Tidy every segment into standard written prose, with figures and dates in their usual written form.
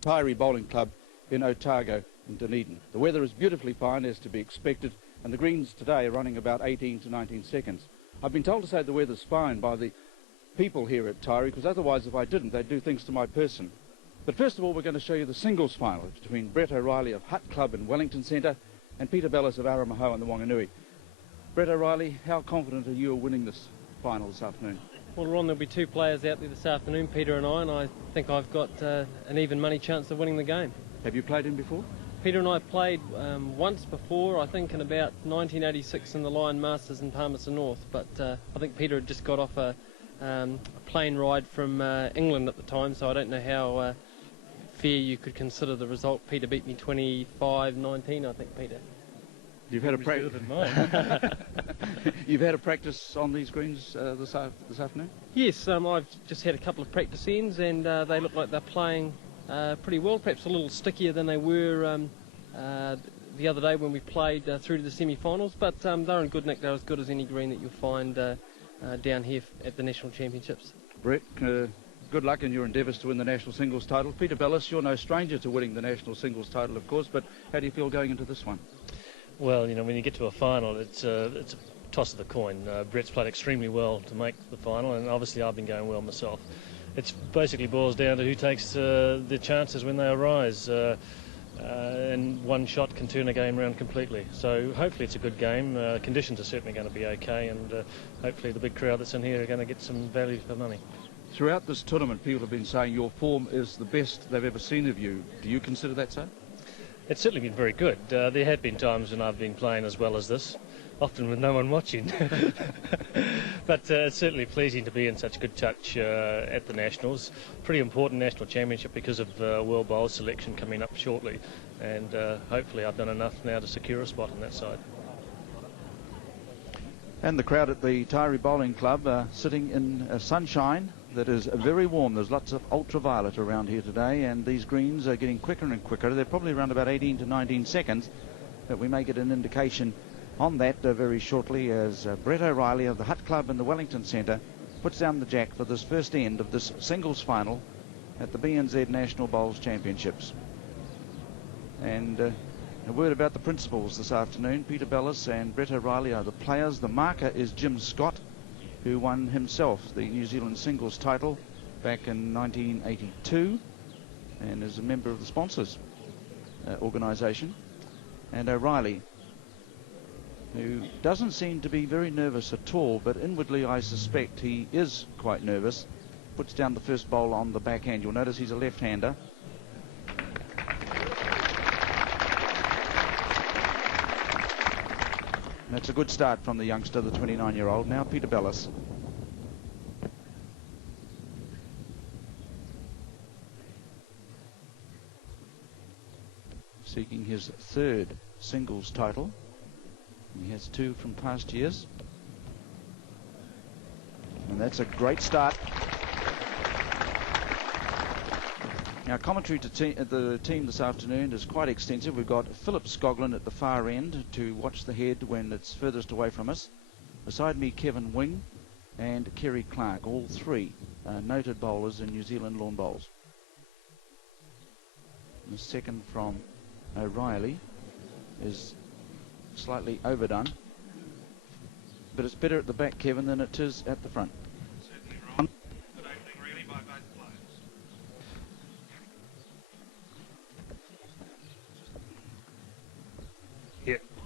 Tyree Bowling Club in Otago in Dunedin. The weather is beautifully fine, as to be expected, and the greens today are running about 18 to 19 seconds. I've been told to say the weather's fine by the people here at Tyree, because otherwise if I didn't, they'd do things to my person. But first of all, we're going to show you the singles final between Brett O'Reilly of Hutt Club in Wellington Centre and Peter Belliss of Aramahoa in the Wanganui. Brett O'Reilly, how confident are you of winning this final this afternoon? Well, Ron, there'll be two players out there this afternoon, Peter and I think I've got an even money chance of winning the game. Have you played him before? Peter and I played once before, I think in about 1986 in the Lion Masters in Palmerston North, but I think Peter had just got off a plane ride from England at the time, so I don't know how fair you could consider the result. Peter beat me 25-19, I think, Peter. You've had a practice. You've had a practice on these greens this afternoon? Yes, I've just had a couple of practice ends, and they look like they're playing pretty well. Perhaps a little stickier than they were the other day when we played through to the semi-finals. But they're in good nick. They're as good as any green that you'll find down here at the National Championships. Brett, good luck in your endeavours to win the national singles title. Peter Belliss, you're no stranger to winning the national singles title, of course, but how do you feel going into this one? Well, you know, when you get to a final, it's a toss of the coin. Brett's played extremely well to make the final, and obviously I've been going well myself. It basically boils down to who takes the chances when they arise, and one shot can turn a game around completely. So hopefully it's a good game. Conditions are certainly going to be okay, and hopefully the big crowd that's in here are going to get some value for money. Throughout this tournament, people have been saying your form is the best they've ever seen of you. Do you consider that so? It's certainly been very good. There have been times when I've been playing as well as this, often with no one watching. But it's certainly pleasing to be in such good touch at the Nationals. Pretty important national championship because of World Bowl selection coming up shortly. And hopefully I've done enough now to secure a spot on that side. And the crowd at the Tyree Bowling Club sitting in sunshine that is very warm. There's lots of ultraviolet around here today, and these greens are getting quicker and quicker. They're probably around about 18 to 19 seconds, but we may get an indication on that very shortly as Brett O'Reilly of the Hutt Club in the Wellington Centre puts down the jack for this first end of this singles final at the BNZ National Bowls Championships. And a word about the principals this afternoon. Peter Belliss and Brett O'Reilly are the players. The marker is Jim Scott, who won himself the New Zealand singles title back in 1982 and is a member of the sponsors organisation. And O'Reilly, who doesn't seem to be very nervous at all, but inwardly I suspect he is quite nervous, puts down the first bowl on the backhand. You'll notice he's a left-hander. That's a good start from the youngster, the 29-year-old. Now Peter Belliss. Seeking his third singles title. He has two from past years. And that's a great start. Now, commentary to the team this afternoon is quite extensive. We've got Philip Skoglin at the far end to watch the head when it's furthest away from us. Beside me, Kevin Wing and Kerry Clark, all three noted bowlers in New Zealand lawn bowls. The second from O'Reilly is slightly overdone, but it's better at the back, Kevin, than it is at the front. Certainly, Ron. Good opening, really, by both players.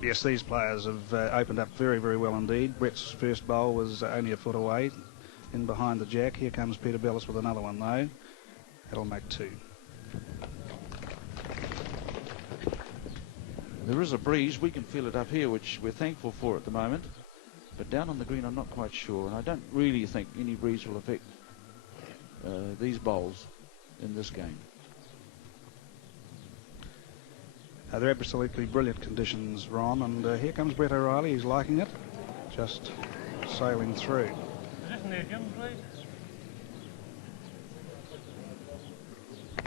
Yes, these players have opened up very, very well indeed. Brett's first bowl was only a foot away, in behind the jack. Here comes Peter Belliss with another one, though. That'll make two. There is a breeze. We can feel it up here, which we're thankful for at the moment. But down on the green, I'm not quite sure. And I don't really think any breeze will affect these bowls in this game. They're absolutely brilliant conditions, Ron. And here comes Brett O'Reilly. He's liking it. Just sailing through.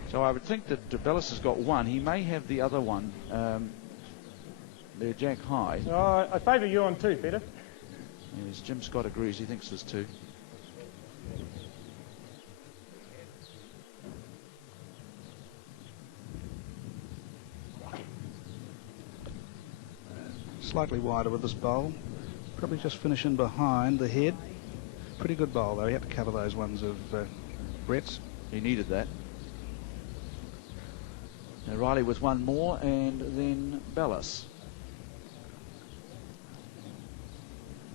So I would think that Belliss has got one. He may have the other one. They're jack high. I favour you on two, Peter. Yes, Jim Scott agrees. He thinks there's two. Slightly wider with this bowl. Probably just finishing behind the head. Pretty good bowl though. He had to cover those ones of Brett's. He needed that. Now Riley with one more, and then Belliss.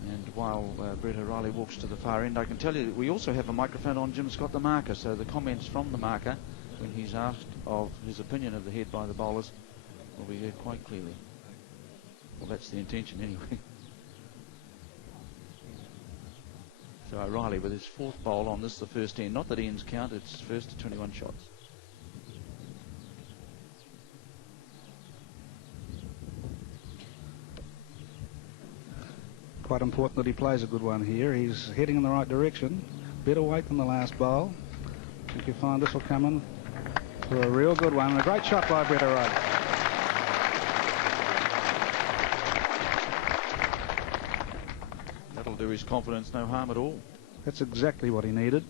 And while Brett O'Reilly walks to the far end, I can tell you that we also have a microphone on Jim Scott, the marker, so the comments from the marker, when he's asked of his opinion of the head by the bowlers, will be heard quite clearly. Well, that's the intention anyway. So O'Reilly with his fourth bowl on this, the first end. Not that ends count, it's first to 21 shots. Quite important that he plays a good one here. He's heading in the right direction. Better weight than the last bowl. I think you find this will come in for a real good one. And a great shot by Brett O'Reilly. That'll do his confidence no harm at all. That's exactly what he needed.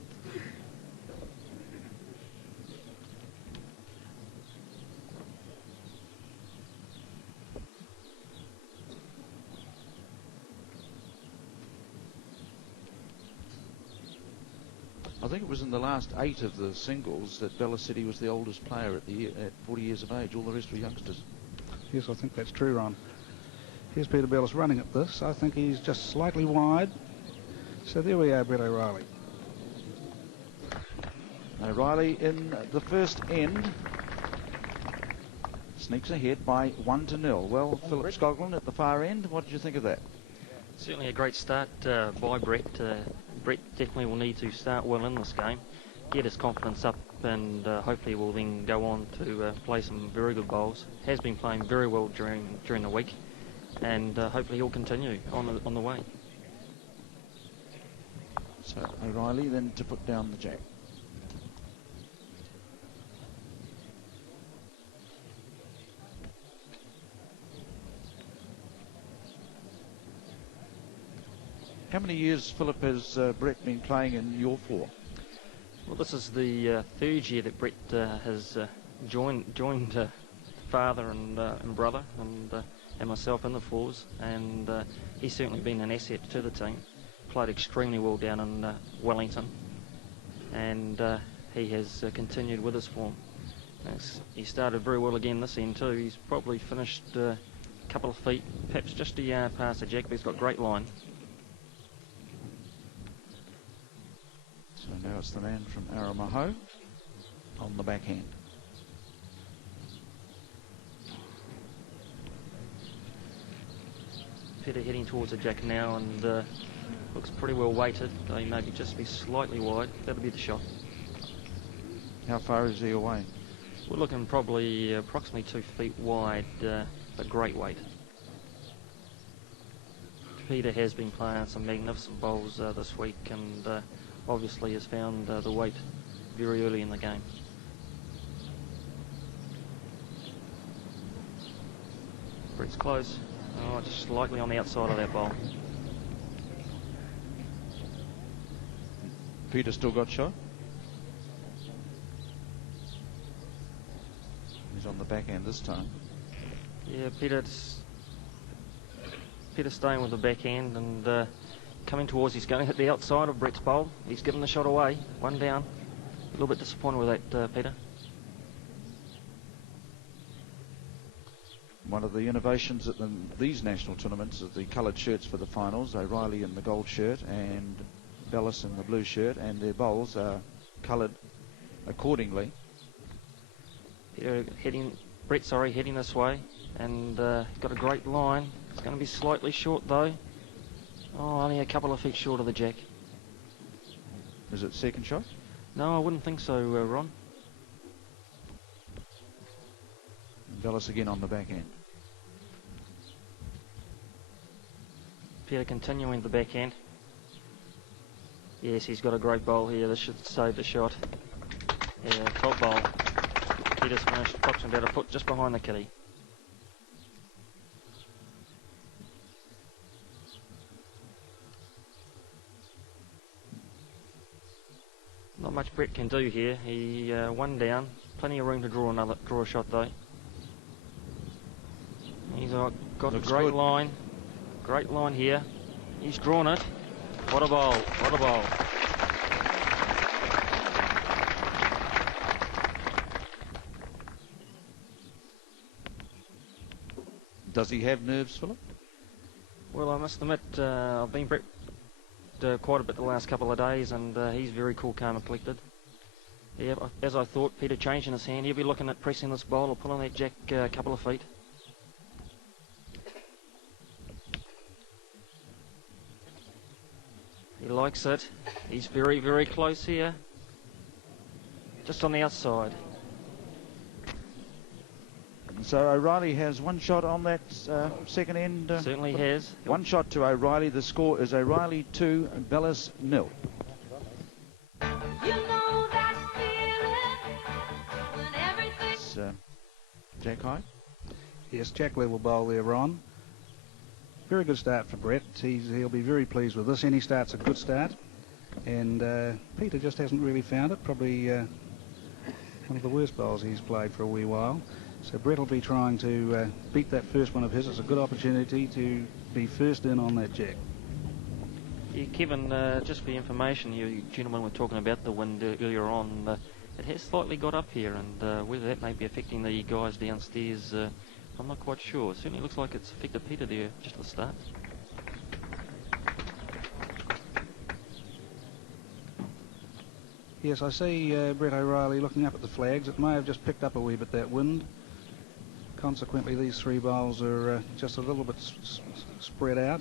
I think it was in the last 8 of the singles that Belliss said he was the oldest player at 40 years of age. All the rest were youngsters. Yes, I think that's true, Ron. Here's Peter Belliss running at this. I think he's just slightly wide. So there we are, Brett O'Reilly. O'Reilly in the first end sneaks ahead by 1-0. Well, Philip Skoglund at the far end, what did you think of that? Certainly a great start by Brett. Brett definitely will need to start well in this game, get his confidence up, and hopefully will then go on to play some very good bowls. Has been playing very well during the week, and hopefully he'll continue on the way. So O'Reilly then to put down the jack. How many years, Philip, has Brett been playing in your four? Well, this is the third year that Brett has joined father and brother and myself in the fours, and he's certainly been an asset to the team. Played extremely well down in Wellington, and he has continued with his form. He started very well again this end too. He's probably finished a couple of feet, perhaps just a yard past the jack, but he's got great line. So now it's the man from Aramaho on the backhand. Peter heading towards the jack now, and looks pretty well weighted. He maybe just be slightly wide. That'll be the shot. How far is he away? We're looking probably approximately 2 feet wide, but great weight. Peter has been playing some magnificent bowls this week, and obviously has found the weight very early in the game. Brett's close. Oh, just slightly on the outside of that bowl. Peter still got shot? He's on the backhand this time. Yeah, Peter's staying with the backhand and coming towards. He's going to hit the outside of Brett's bowl. He's given the shot away. One down. A little bit disappointed with that, Peter. One of the innovations at these national tournaments is the coloured shirts for the finals. O'Reilly in the gold shirt and Belliss in the blue shirt, and their bowls are coloured accordingly. Brett's heading this way, and got a great line. It's going to be slightly short though. Oh, only a couple of feet short of the jack. Is it second shot? No, I wouldn't think so, Ron. Belliss again on the backhand. Peter continuing the backhand. Yes, he's got a great bowl here. This should save the shot. Yeah, top bowl. Peter's finished approximately about a foot just behind the kitty. Not much Brett can do here. He one down. Plenty of room to draw a shot though. He's got got Looks a great good. line. Great line here. He's drawn it. What a bowl. What a bowl. Does he have nerves, Philip? Well, I must admit, I've been quite a bit the last couple of days, and he's very cool, calm and collected. Yeah, as I thought, Peter changing his hand. He'll be looking at pressing this bowl or pulling that jack a couple of feet. He likes it. He's very, very close here. Just on the outside. So O'Reilly has one shot on that second end. Certainly has. One shot to O'Reilly. The score is O'Reilly 2, Belliss 0. You know that feeling when everything... It's Jack High. Yes, jack level bowl there, Ron. Very good start for Brett. He'll be very pleased with this. Any start's a good start. And Peter just hasn't really found it. Probably one of the worst bowls he's played for a wee while. So Brett will be trying to beat that first one of his. It's a good opportunity to be first in on that jack. Yeah, Kevin, just for your information, you gentlemen were talking about the wind earlier on. It has slightly got up here, and whether that may be affecting the guys downstairs, I'm not quite sure. It certainly looks like it's affected Peter there just at the start. Yes, I see Brett O'Reilly looking up at the flags. It may have just picked up a wee bit, that wind. Consequently, these three bowls are just a little bit spread out.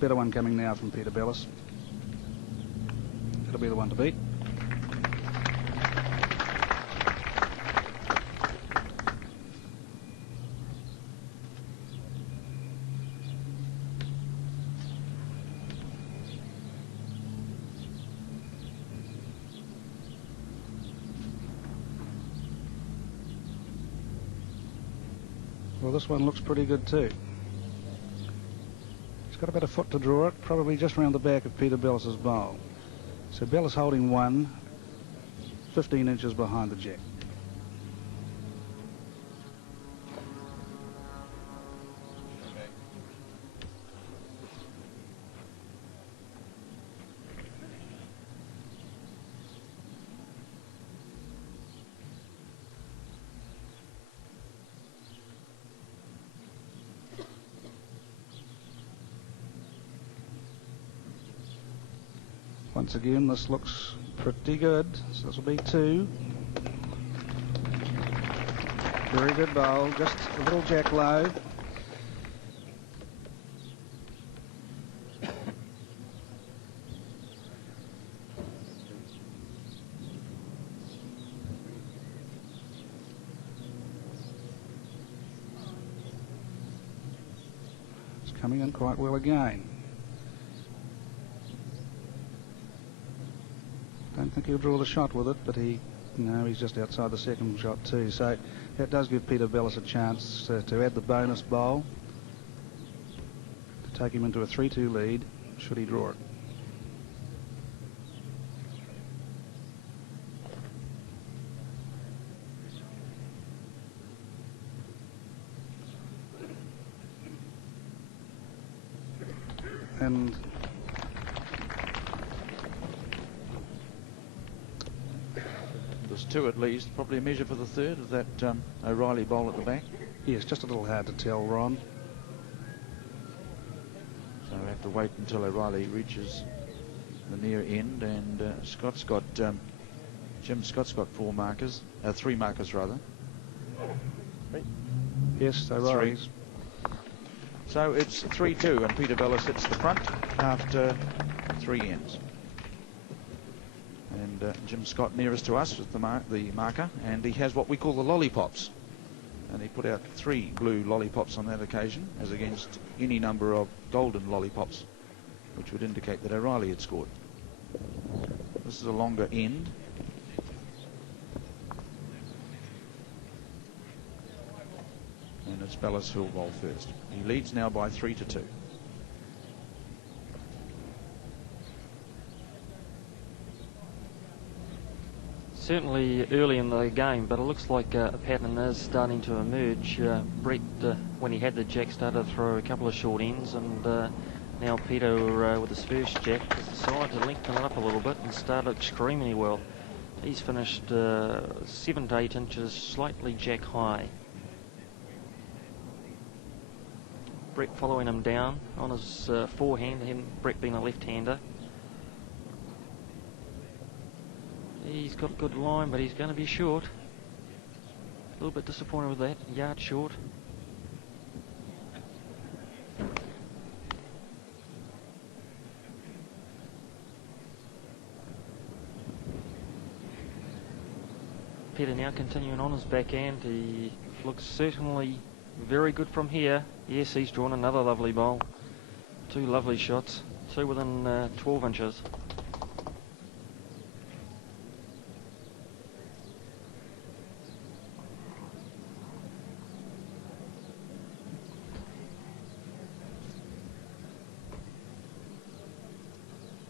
Better one coming now from Peter Belliss. It'll be the one to beat. Well, this one looks pretty good too. He's got about a foot to draw it, probably just round the back of Peter Belliss's bowl. So Belliss holding one, 15 inches behind the jack. Once again, this looks pretty good. So this will be two. Very good bowl, just a little jack low. It's coming in quite well again. Don't think he'll draw the shot with it, but he's just outside the second shot too. So that does give Peter Belliss a chance to add the bonus bowl to take him into a 3-2 lead, should he draw it. And There's two at least, probably a measure for the third of that O'Reilly bowl at the back. yes, just a little hard to tell, Ron. So we have to wait until O'Reilly reaches the near end, and Jim Scott's got three markers rather. Yes, O'Reilly's. So it's 3-2, and Peter Belliss hits the front after three ends. And Jim Scott nearest to us with the marker, and he has what we call the lollipops. And he put out 3 blue lollipops on that occasion, as against any number of golden lollipops, which would indicate that O'Reilly had scored. This is a longer end. And it's Belliss who'll bowl first. He leads now by 3-2. certainly early in the game, but it looks like a pattern is starting to emerge. Brett, when he had the jack, started to throw a couple of short ends, and now Peter, with his first jack, has decided to lengthen it up a little bit and started extremely well. He's finished 7 to 8 inches, slightly jack high. Brett following him down on his forehand, him, Brett being a left-hander. He's got a good line, but he's going to be short. A little bit disappointed with that, yard short. Peter now continuing on his backhand. He looks certainly very good from here. Yes, he's drawn another lovely bowl. 2 lovely shots, 2 within 12 inches.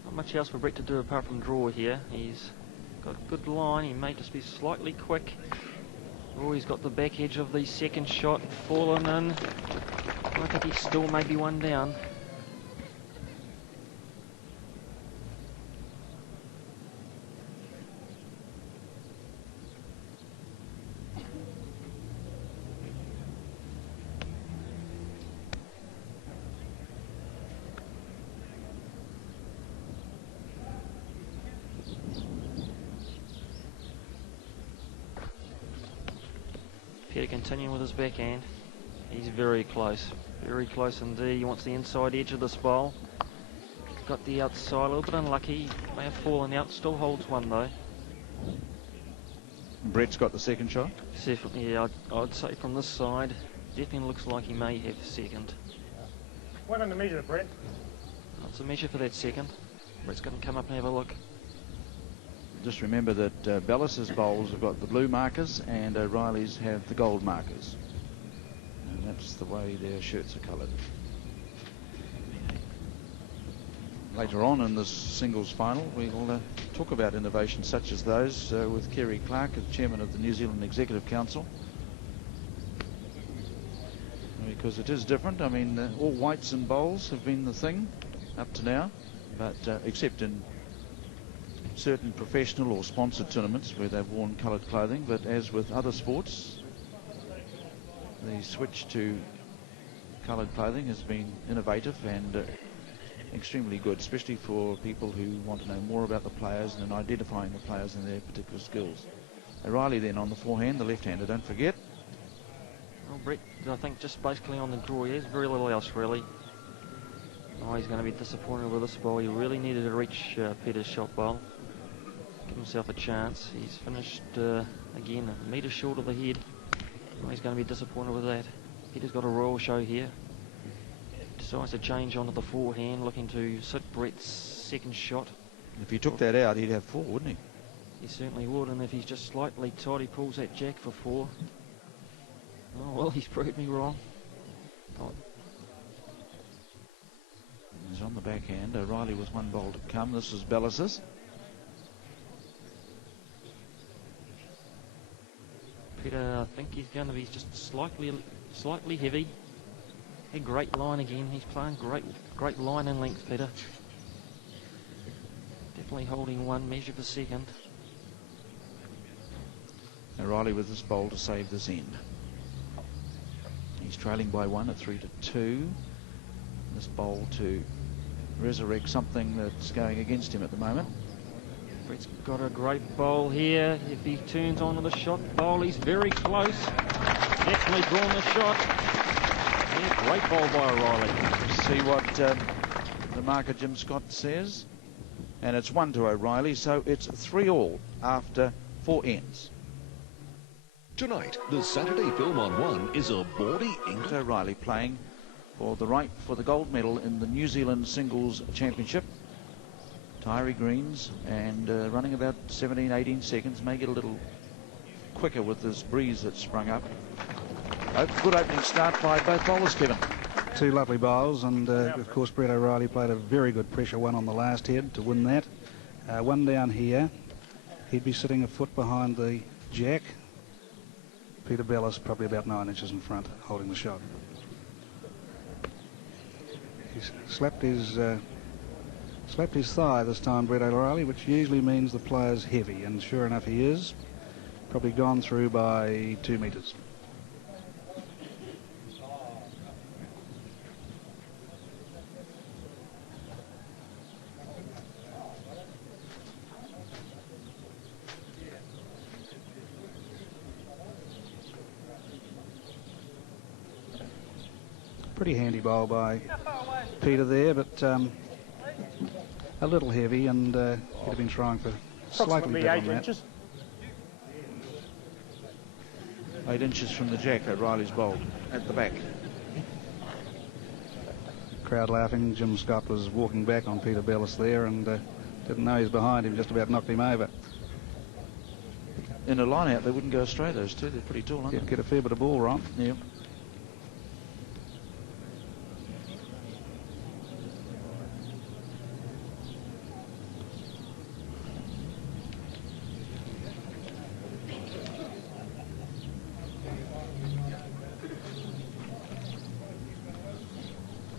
Not much else for Brett to do apart from draw here. He's got a good line. He may just be slightly quick. Oh, he's got the back edge of the second shot fallen in. I think he's still maybe one down. Peter continuing with his backhand. He's very close indeed. He wants the inside edge of this bowl. Got the outside, a little bit unlucky. May have fallen out, still holds one though. Brett's got the second shot. Definitely, yeah, I'd say from this side, definitely looks like he may have second. One on the measure, Brett. That's a measure for that second. Brett's going to come up and have a look. Just remember that Bellis's bowls have got the blue markers and O'Reilly's have the gold markers. And that's the way their shirts are coloured. Later on in this singles final, we will talk about innovations such as those with Kerry Clark, the chairman of the New Zealand Executive Council. Because it is different. I mean, all whites and bowls have been the thing up to now, but except in certain professional or sponsored tournaments where they've worn coloured clothing. But as with other sports, the switch to coloured clothing has been innovative and extremely good, especially for people who want to know more about the players and identifying the players and their particular skills. O'Reilly then on the forehand, the left-hander, don't forget. Well, Brett, I think just basically on the draw, he has very little else really. Oh, he's going to be disappointed with this ball. He really needed to reach Peter's shot bowl. Give himself a chance. He's finished again a metre short of the head. Oh, he's going to be disappointed with that. Peter's got a royal show here. Decides to change onto the forehand, looking to sit Brett's second shot. If he took that out, he'd have 4, wouldn't he? He certainly would, and if he's just slightly tight, he pulls that jack for 4. Oh, well, he's proved me wrong. Oh. He's on the backhand. O'Reilly with one bowl to come. This is Bellis's. Peter, I think he's going to be just slightly heavy. A great line again. He's playing great line and length, Peter. Definitely holding one measure per second. O'Reilly with this bowl to save this end. He's trailing by 1 at 3 to 2. This bowl to resurrect something that's going against him at the moment. Brett's got a great bowl here. If he turns onto the shot bowl, he's very close. Definitely drawn the shot. Yeah, great bowl by O'Reilly. See what the marker Jim Scott says. And it's 1 to O'Reilly, so it's 3-all after 4 ends. Tonight, the Saturday Film on 1 is a bawdy English. O'Reilly playing for the gold medal in the New Zealand Singles Championship. Tyree greens and running about 17-18 seconds. May get a little quicker with this breeze that's sprung up. Good opening start by both bowlers, Kevin. 2 lovely bowls, and of course Brett O'Reilly played a very good pressure one on the last head to win that. One down here, He'd be sitting a foot behind the jack. Peter Belliss probably about 9 inches in front, holding the shot. He's slapped his thigh this time, Brett O'Reilly, which usually means the player's heavy, and sure enough he is. Probably gone through by 2 metres. Pretty handy bowl by Peter there, but a little heavy, and he'd have been trying for slightly Approximately better 8 on that. inches. 8 inches from the jack, O'Reilly's bowled at the back. Crowd laughing. Jim Scott was walking back on Peter Belliss there and didn't know he was behind him, just about knocked him over. In a line out, they wouldn't go astray, those two. They're pretty tall, aren't He'd get a fair bit of ball, Ron. they? Yep.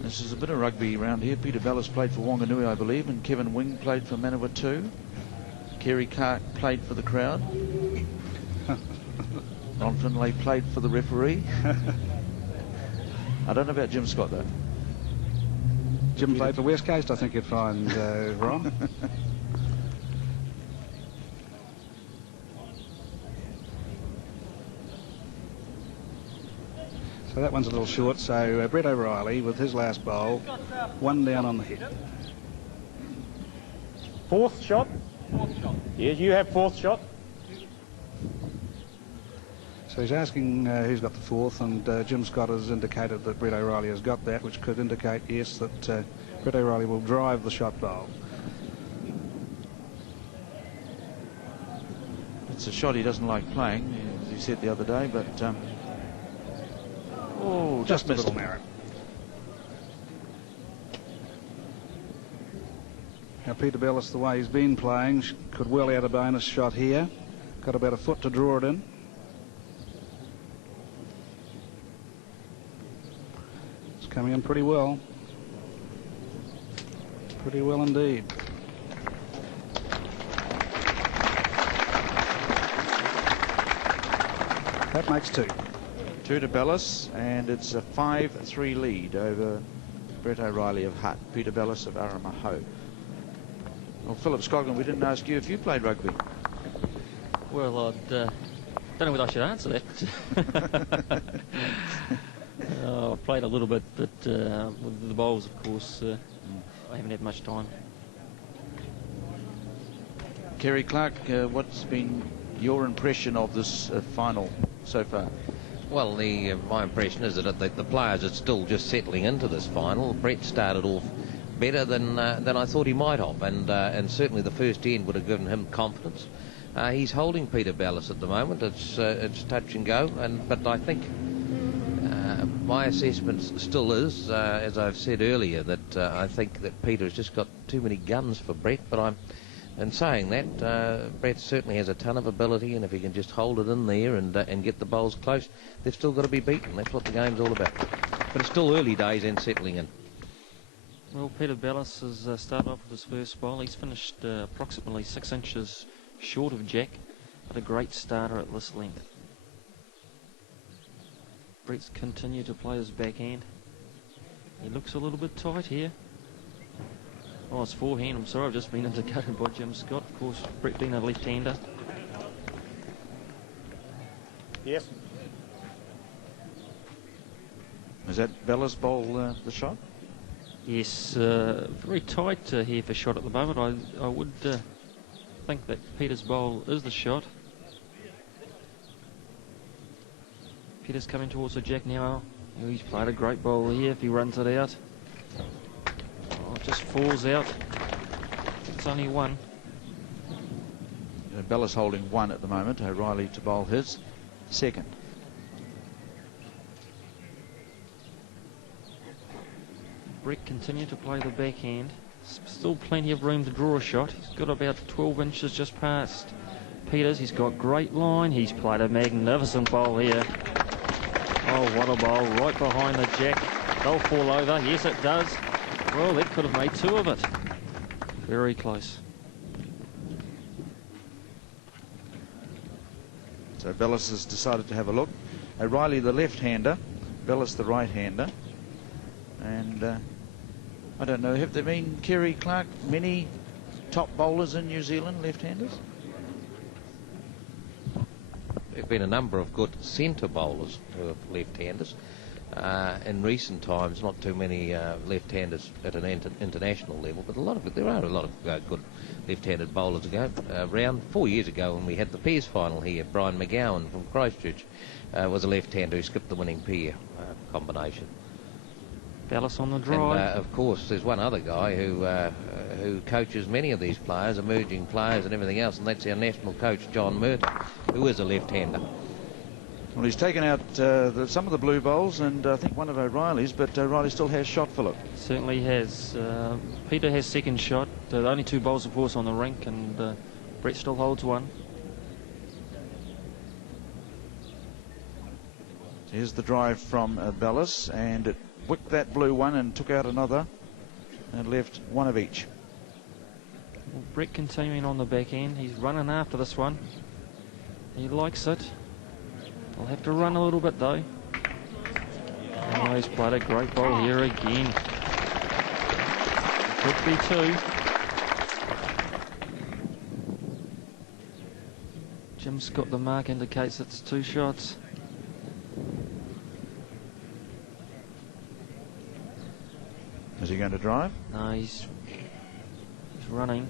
This is a bit of rugby around here. Peter Belliss played for Wanganui, I believe, and Kevin Wing played for Manawatu. Kerry Clark played for the crowd. Ron Finlay played for the referee. I don't know about Jim Scott, though. Jim played for West Coast, I think you'd find, Ron. So that one's a little short, so Brett O'Reilly with his last bowl, 1 down on the hit. Fourth shot? Yes, you have fourth shot. So he's asking who's got the fourth, and Jim Scott has indicated that Brett O'Reilly has got that, which could indicate, yes, that Brett O'Reilly will drive the shot bowl. It's a shot he doesn't like playing, as he said the other day, but oh, just a missed. little narrow. Now Peter Belliss, the way he's been playing, could well add a bonus shot here. Got about a foot to draw it in. It's coming in pretty well. Pretty well indeed. That makes 2. 2 to Belliss, and it's a 5-3 lead over Brett O'Reilly of Hutt, Peter Belliss of Aramaho. Well, Philip Scoglan, we didn't ask you if you played rugby. Well, I don't know whether I should answer that. I've played a little bit, but with the bowls, of course, I haven't had much time. Kerry Clark, what's been your impression of this final so far? Well, my impression is that the players are still just settling into this final. Brett started off better than I thought he might have, and certainly the first end would have given him confidence. He's holding Peter Belliss at the moment. It's touch and go, but I think my assessment still is, as I've said earlier, that I think that Peter's just got too many guns for Brett. But in saying that, Brett certainly has a ton of ability, and if he can just hold it in there and get the bowls close, they've still got to be beaten. That's what the game's all about. But it's still early days and settling in. Well, Peter Belliss has started off with his first bowl. He's finished approximately 6 inches short of Jack, but a great starter at this length. Brett's continued to play his backhand. He looks a little bit tight here. Oh, it's forehand. I'm sorry, I've just been indicated by Jim Scott. Of course, Brett being a left-hander. Yes. Is that Belliss bowl the shot? Yes, very tight here for shot at the moment. I would think that Peter's bowl is the shot. Peter's coming towards the jack now. He's played a great bowl here if he runs it out. Oh, it just falls out. It's only 1. Belliss holding 1 at the moment. O'Reilly to bowl his second. Brett continued to play the backhand. Still plenty of room to draw a shot. He's got about 12 inches just past Peters. He's got great line. He's played a magnificent bowl here. Oh, what a bowl, right behind the jack. They'll fall over. Yes, it does. Well, that could have made 2 of it. Very close. So Belliss has decided to have a look. O'Reilly the left-hander, Belliss the right-hander. And I don't know, have there been, Kerry Clark, many top bowlers in New Zealand, left-handers? There have been a number of good centre bowlers who are left-handers. In recent times, not too many left-handers at an international level, but there are a lot of good left-handed bowlers ago. Around 4 years ago, when we had the pairs final here, Brian McGowan from Christchurch was a left-hander who skipped the winning pair combination. Belliss on the drive. And of course, there's one other guy who coaches many of these players, emerging players and everything else, and that's our national coach, John Merton, who is a left-hander. Well, he's taken out some of the blue bowls and I think one of O'Reilly's, but O'Reilly still has shot, Philip. Certainly has. Peter has second shot. The only 2 bowls, of course, on the rink, and Brett still holds one. Here's the drive from Belliss, and it wicked that blue one and took out another and left one of each. Well, Brett continuing on the back end. He's running after this one. He likes it. He'll have to run a little bit though. Oh, he's played a great ball here again. Could be 2. Jim's got the mark, indicates it's 2 shots. Is he going to drive? No, he's running.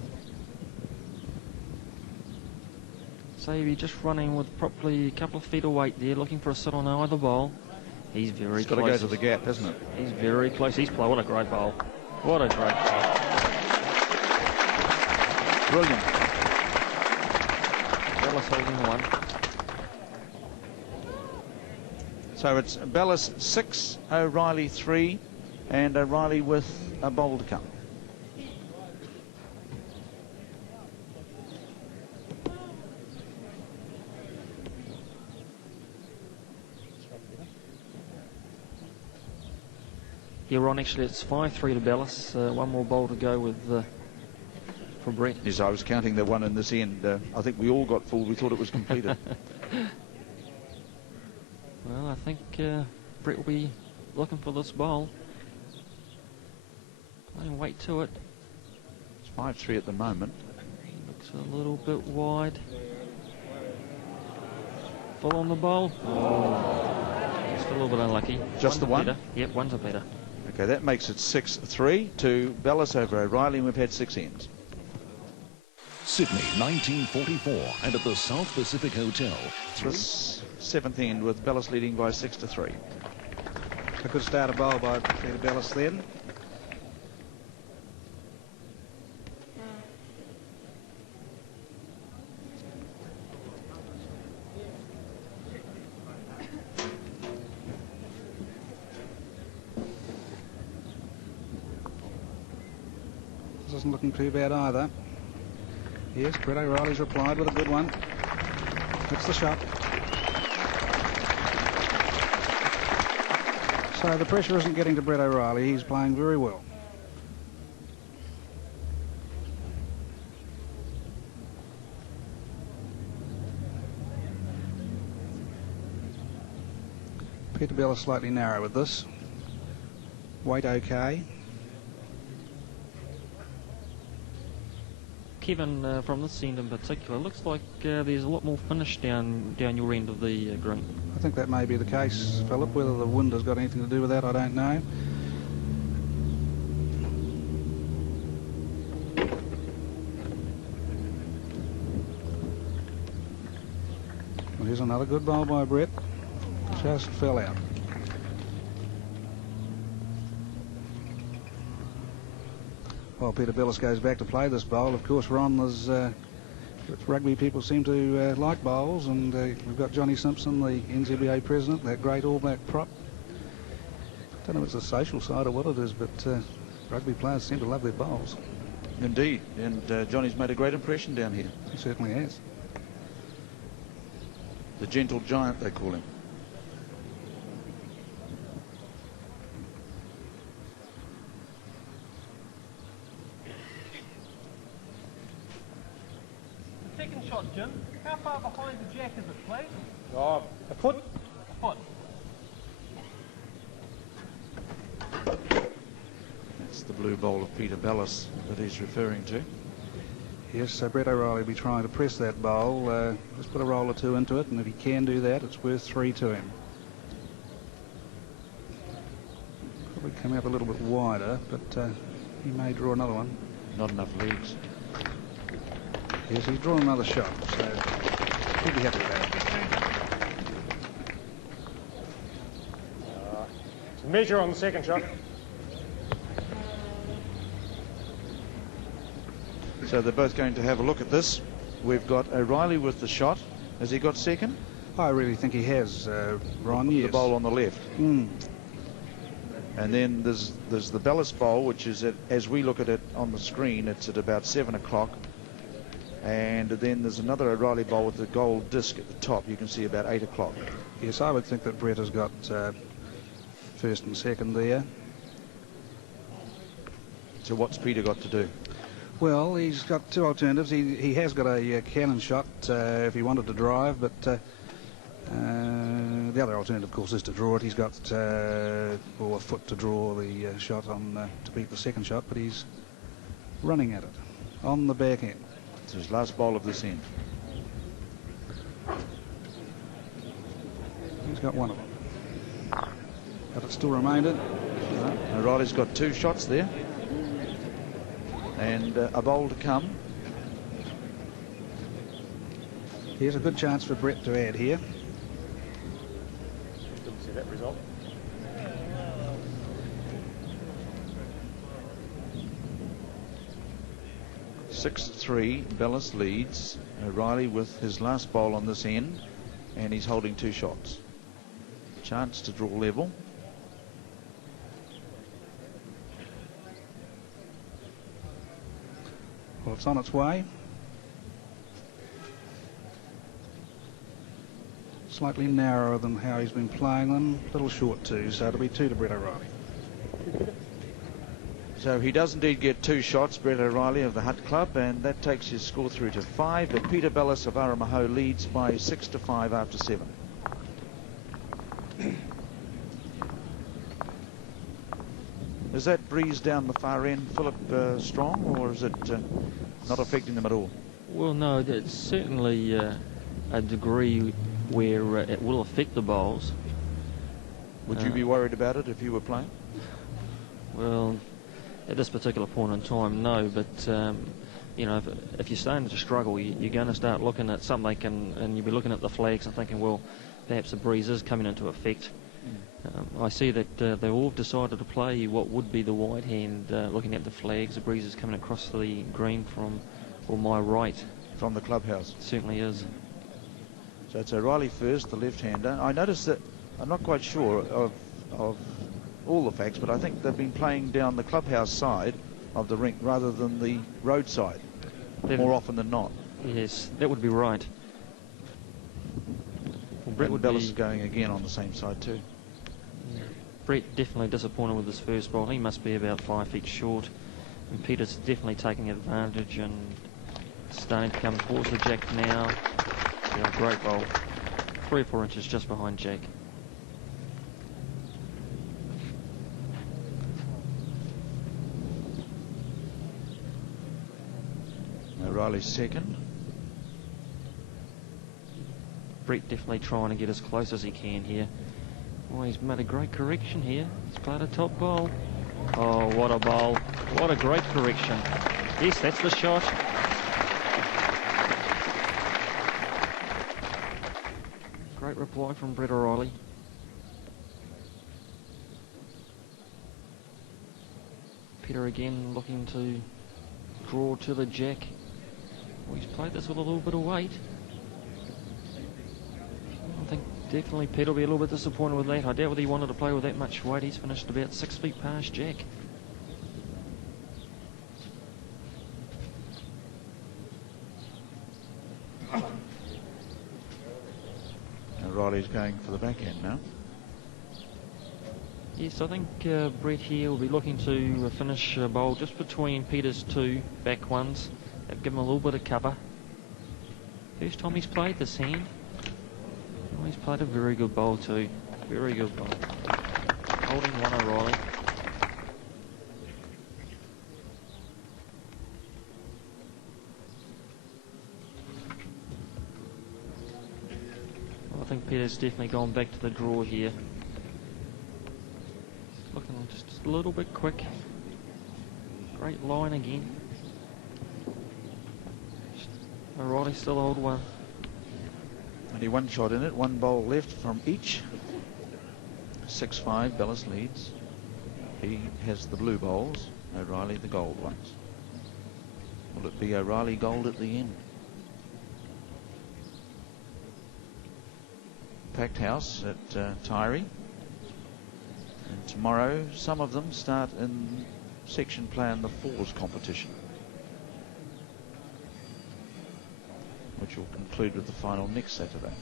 So he's just running with probably a couple of feet of weight there, looking for a sit on either bowl. He's very close. He's got to go to the gap, hasn't it? He's very close. He's played. What a great bowl. What a great bowl. Brilliant. Belliss holding one. So it's Belliss 6, O'Reilly 3, and O'Reilly with a bowl to come. Yeah, Ron, actually it's 5-3 to Belliss. One more bowl to go with for Brett. Yes, I was counting the one in this end. I think we all got fooled. We thought it was completed. Well, I think Brett will be looking for this bowl. Playing weight to it. It's 5-3 at the moment. Looks a little bit wide. Full on the bowl. Oh, just a little bit unlucky. Just the one? Better. Yep, one's a better. Okay, that makes it 6-3 to Belliss over O'Reilly, and we've had 6 ends. Sydney, 1944, and at the South Pacific Hotel. This 7th end with Belliss leading by 6-3. A good start of bowl by Peter Belliss then. This isn't looking too bad either. Yes, Brett O'Reilly's replied with a good one. That's the shot. So the pressure isn't getting to Brett O'Reilly. He's playing very well. Peter Belliss slightly narrow with this. Weight okay. Kevin, from this end in particular, looks like there's a lot more finish down your end of the green. I think that may be the case, Philip. Whether the wind has got anything to do with that, I don't know. Well, here's another good bowl by Brett. Just fell out. Well, Peter Belliss goes back to play this bowl. Of course, Ron, there's rugby people seem to like bowls, and we've got Johnny Simpson, the NZBA president, that great All Black prop. I don't know if it's the social side or what it is, but rugby players seem to love their bowls. Indeed, and Johnny's made a great impression down here. He certainly has. The gentle giant, they call him. Second shot, Jim. How far behind the jack is it, please? Oh, a foot. A foot. That's the blue bowl of Peter Belliss that he's referring to. Yes, so Brett O'Reilly will be trying to press that bowl. Just put a roll or two into it, and if he can do that, it's worth 3 to him. Probably come out a little bit wider, but he may draw another one. Not enough legs. Yes, he's drawn another shot, so he'll be happy with that. Measure on the second shot. So they're both going to have a look at this. We've got O'Reilly with the shot. Has he got second? I really think he has, Ron. The Yes. bowl on the left. Mm. And then there's the Belliss bowl, which is at, as we look at it on the screen, it's at about 7 o'clock. And then there's another O'Reilly bowl with the gold disc at the top. You can see about 8 o'clock. Yes, I would think that Brett has got first and second there. So what's Peter got to do? Well, he's got 2 alternatives. He has got a cannon shot if he wanted to drive, but the other alternative, of course, is to draw it. He's got a foot to draw the shot on to beat the second shot, but he's running at it on the back end. It's his last bowl of this end. He's got one of them. But it's still remainder. O'Reilly's got 2 shots there. And a bowl to come. Here's a good chance for Brett to add here. Didn't see that result. Six to 3, Belliss leads. O'Reilly with his last bowl on this end, and he's holding 2 shots. Chance to draw level. Well, it's on its way. Slightly narrower than how he's been playing them. A little short too, so it'll be 2 to Brett O'Reilly. So he does indeed get 2 shots, Brett O'Reilly of the Hutt Club, and that takes his score through to 5. But Peter Belliss of Aramaho leads by 6 to 5 after 7. Is that breeze down the far end, Philip, strong, or is it not affecting them at all? Well, no, it's certainly a degree where it will affect the bowls. Would you be worried about it if you were playing? Well, at this particular point in time, no, but you know, if you're starting to struggle, you're going to start looking at something, and you'll be looking at the flags and thinking, well, perhaps the breeze is coming into effect. I see that they've all decided to play what would be the wide hand, looking at the flags. The breeze is coming across the green from my right. From the clubhouse. It certainly is. So it's O'Reilly first, the left-hander. I noticed that, I'm not quite sure of all the facts, but I think they've been playing down the clubhouse side of the rink rather than the road side, more often than not. Yes, that would be right. Well, Brett would Belliss is going again on the same side too. Brett definitely disappointed with his first bowl. He must be about 5 feet short, and Peter's definitely taking advantage and starting to come towards the jack now. Yeah, great bowl. 3 or 4 inches just behind jack. O'Reilly's second. Brett definitely trying to get as close as he can here. Oh, he's made a great correction here. He's played a top bowl. Oh, what a bowl. What a great correction. Yes, that's the shot. Great reply from Brett O'Reilly. Peter again looking to draw to the jack. Well, he's played this with a little bit of weight. I think definitely Peter will be a little bit disappointed with that. I doubt whether he wanted to play with that much weight. He's finished about 6 feet past jack. O'Reilly's going for the backhand now. Yes, I think Brett here will be looking to finish a bowl just between Peter's two back ones. They've given him a little bit of cover. First time he's played this hand. Oh, he's played a very good bowl too. Very good bowl. Holding one O'Reilly. I think Peter's definitely gone back to the draw here. Looking just a little bit quick. Great line again. O'Reilly still hold one. Only one shot in it, one bowl left from each. 6-5, Belliss leads. He has the blue bowls, O'Reilly the gold ones. Will it be O'Reilly gold at the end? Packed house at Tyree. And tomorrow, some of them start in section play in the fours competition, which will conclude with the final next Saturday.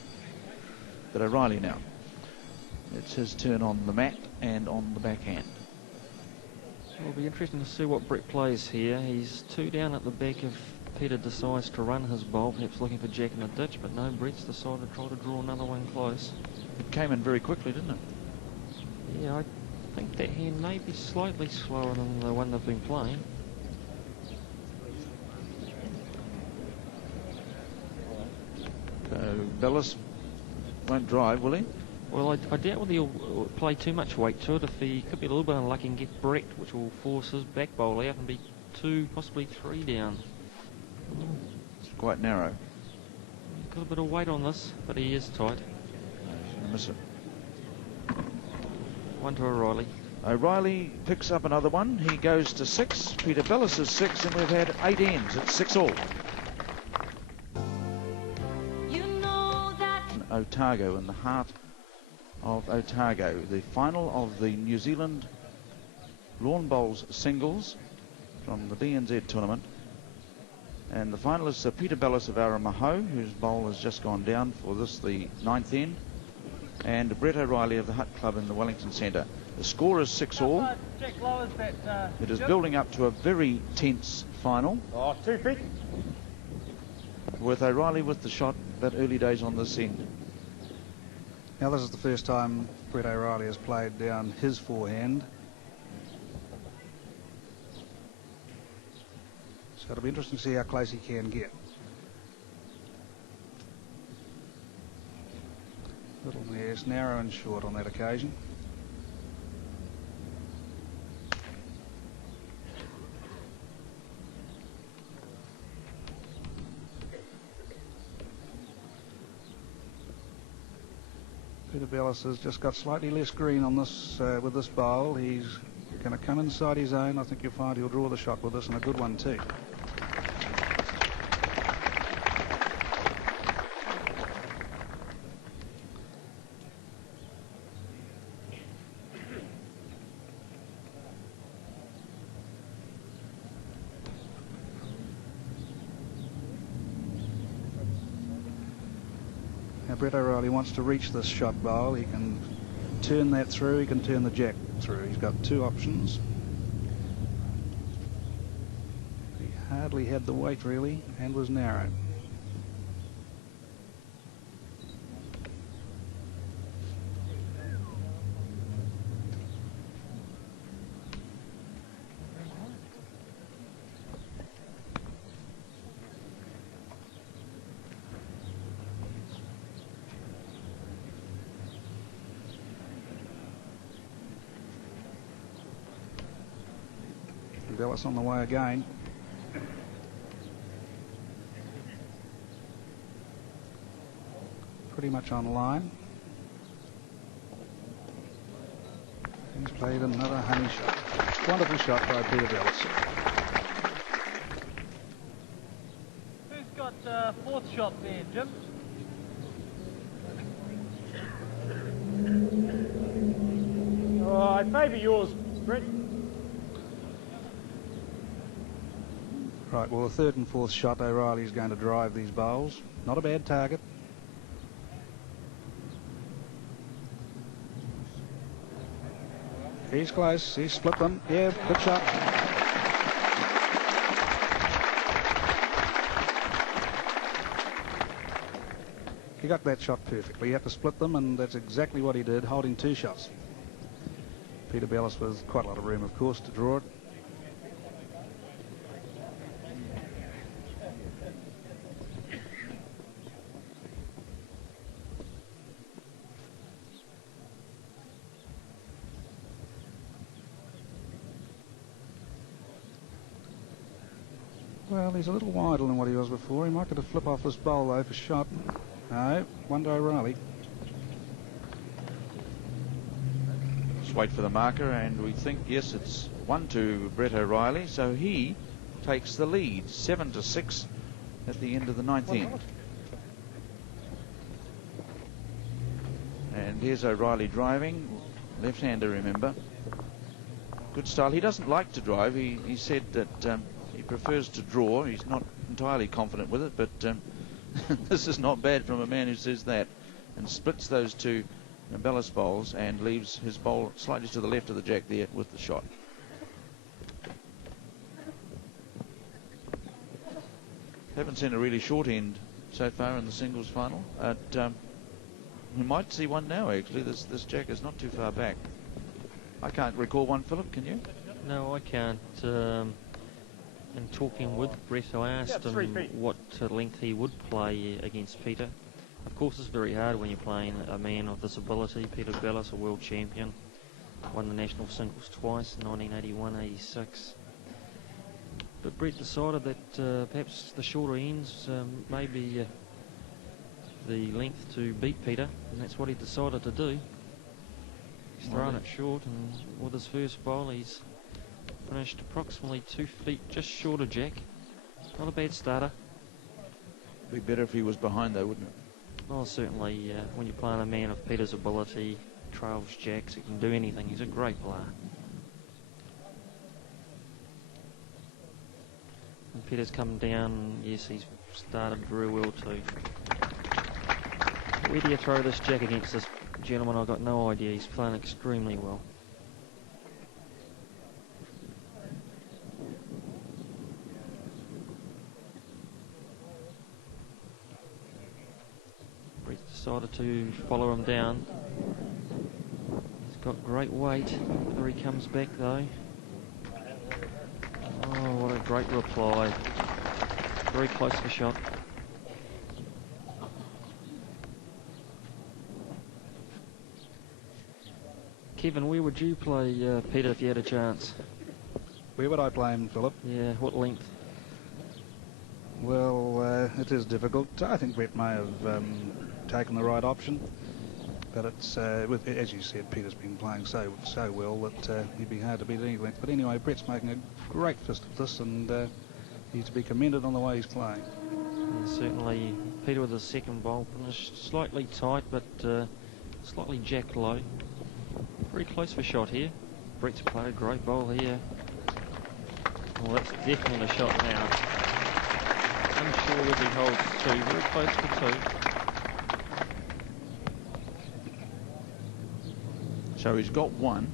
But O'Reilly now. It's his turn on the mat and on the backhand. It'll be interesting to see what Brett plays here. He's two down at the back if Peter decides to run his bowl, perhaps looking for jack in the ditch, but no, Brett's decided to try to draw another one close. It came in very quickly, didn't it? Yeah, I think that hand may be slightly slower than the one they've been playing. So Belliss won't drive, will he? Well, I doubt whether he'll play too much weight to it. If he could be a little bit unlucky and get Brett, which will force his back bowl out and be 2, possibly 3 down. It's quite narrow. Got a bit of weight on this, but he is tight. He's going to miss it. One to O'Reilly. O'Reilly picks up another one. He goes to 6. Peter Belliss is 6, and we've had 8 ends. It's 6 all. You know that Otago, in the heart of Otago, the final of the New Zealand Lawn Bowls singles from the BNZ tournament. And the finalists are Peter Belliss of Aramaho, whose bowl has just gone down for this, the 9th end, and Brett O'Reilly of the Hut Club in the Wellington Centre. The score is 6 all. It is building up to a very tense final. 2 feet. With O'Reilly with the shot, but early days on this end. Now this is the first time Brett O'Reilly has played down his forehand. So it'll be interesting to see how close he can get. Little, yes, narrow and short on that occasion. Peter Belliss has just got slightly less green on this with this bowl. He's going to come inside his own. I think you'll find he'll draw the shot with this, and a good one too. Now Brett O'Reilly wants to reach this shot bowl. He can turn that through, he can turn the jack through. He's got 2 options. He hardly had the weight really and was narrow. Belliss on the way again. Pretty much on line. He's played another honey shot. Wonderful shot by Peter Belliss. Who's got 4th shot there, Jim? It may be yours, Brett. Right, well, the 3rd and 4th shot, O'Reilly's going to drive these bowls. Not a bad target. He's close. He's split them. Yeah, good shot. He got that shot perfectly. He had to split them, and that's exactly what he did, holding 2 shots. Peter Belliss with quite a lot of room, of course, to draw it. Well, he's a little wider than what he was before. He might get a flip off this bowl, though, for shot. No, one to O'Reilly. Just wait for the marker, and we think, yes, it's 1 to Brett O'Reilly, so he takes the lead, 7-6 at the end of the 9th end. And here's O'Reilly driving, left-hander, remember. Good style. He doesn't like to drive. He said that he prefers to draw. He's not entirely confident with it, but this is not bad from a man who says that, and splits those 2 Belliss bowls and leaves his bowl slightly to the left of the jack there with the shot. Haven't seen a really short end so far in the singles final. We might see one now, actually. This jack is not too far back. I can't recall one, Philip, can you? No, I can't. In talking with Brett, I asked him what length he would play against Peter. Of course, it's very hard when you're playing a man of this ability. Peter Belliss, a world champion, won the national singles twice, 1981, 86. But Brett decided that perhaps the shorter ends may be the length to beat Peter, and that's what he decided to do. He's thrown it short, and with his first bowl, he's finished approximately 2 feet just short of jack. Not a bad starter. Be better if he was behind, though, wouldn't it? Well, certainly when you're playing a man of Peter's ability, trails jacks, he can do anything. He's a great player. And Peter's come down. Yes, he's started very well too. Where do you throw this jack against this gentleman? I've got no idea. He's playing extremely well. Decided to follow him down. He's got great weight. Whether he comes back though. Oh, what a great reply. Very close for shot. Kevin, where would you play Peter if you had a chance? Where would I play him, Philip? Yeah, what length? Well, it is difficult. I think Brett may have taken the right option, but it's as you said, Peter's been playing so well that he'd be hard to beat any length. But anyway, Brett's making a great fist of this, and he's to be commended on the way he's playing. Yeah, certainly, Peter with his second bowl finished slightly tight, but slightly jack low. Very close for shot here. Brett's played a great bowl here. Well, that's definitely a shot now. Unsure whether he holds 2. Very close for 2. So he's got 1.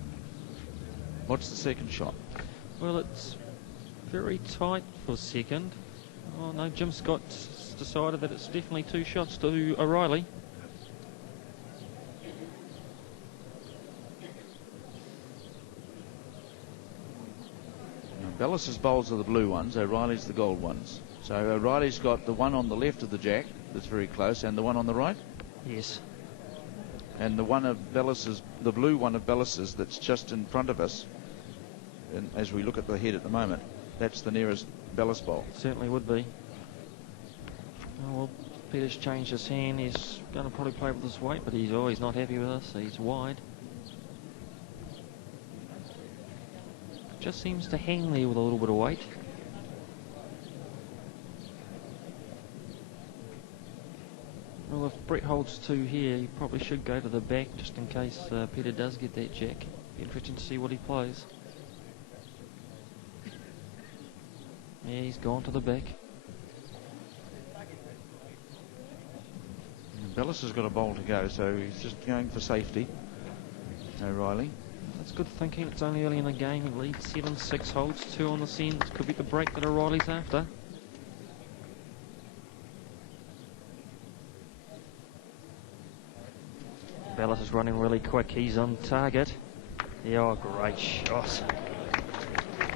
What's the second shot? Well, it's very tight for second. Oh no, Jim Scott's decided that it's definitely 2 shots to O'Reilly. Bellis's bowls are the blue ones, O'Reilly's the gold ones. So O'Reilly's got the one on the left of the jack that's very close, and the one on the right? Yes. And the one of Bellis's, the blue one of Bellis's that's just in front of us, and as we look at the head at the moment, that's the nearest Belliss bowl. Certainly would be. Oh, well, Peter's changed his hand. He's going to probably play with his weight, but he's always not happy with us. He's wide. Just seems to hang there with a little bit of weight. Well, if Brett holds 2 here, he probably should go to the back just in case Peter does get that jack. Be interesting to see what he plays. Yeah, he's gone to the back. Bellis has got a bowl to go, so he's just going for safety. O'Reilly. it's good thinking. It's only early in the game. He leads 7-6 holds, 2 on the send. Could be the break that O'Reilly's after. Belliss is running really quick. He's on target. Yeah, oh, great shot.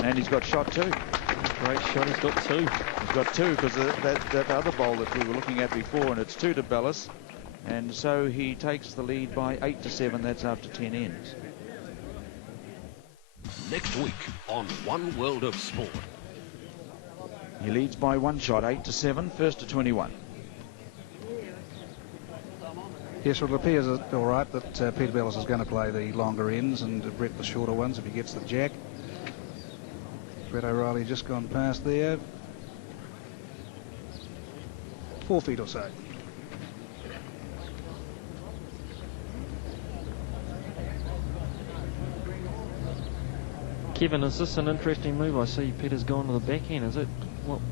And he's got shot too. Great shot. He's got 2. He's got 2 because that other bowl that we were looking at before, and it's 2 to Belliss. And so he takes the lead by 8-7. That's after 10 ends. Next week on One World of Sport. He leads by 1 shot, 8-7, first to 21. Yes, well, it appears all right that Peter Belliss is going to play the longer ends and Brett the shorter ones if he gets the jack. Brett O'Reilly just gone past there. 4 feet or so. Kevin, is this an interesting move? I see Peter's gone to the backhand. Is it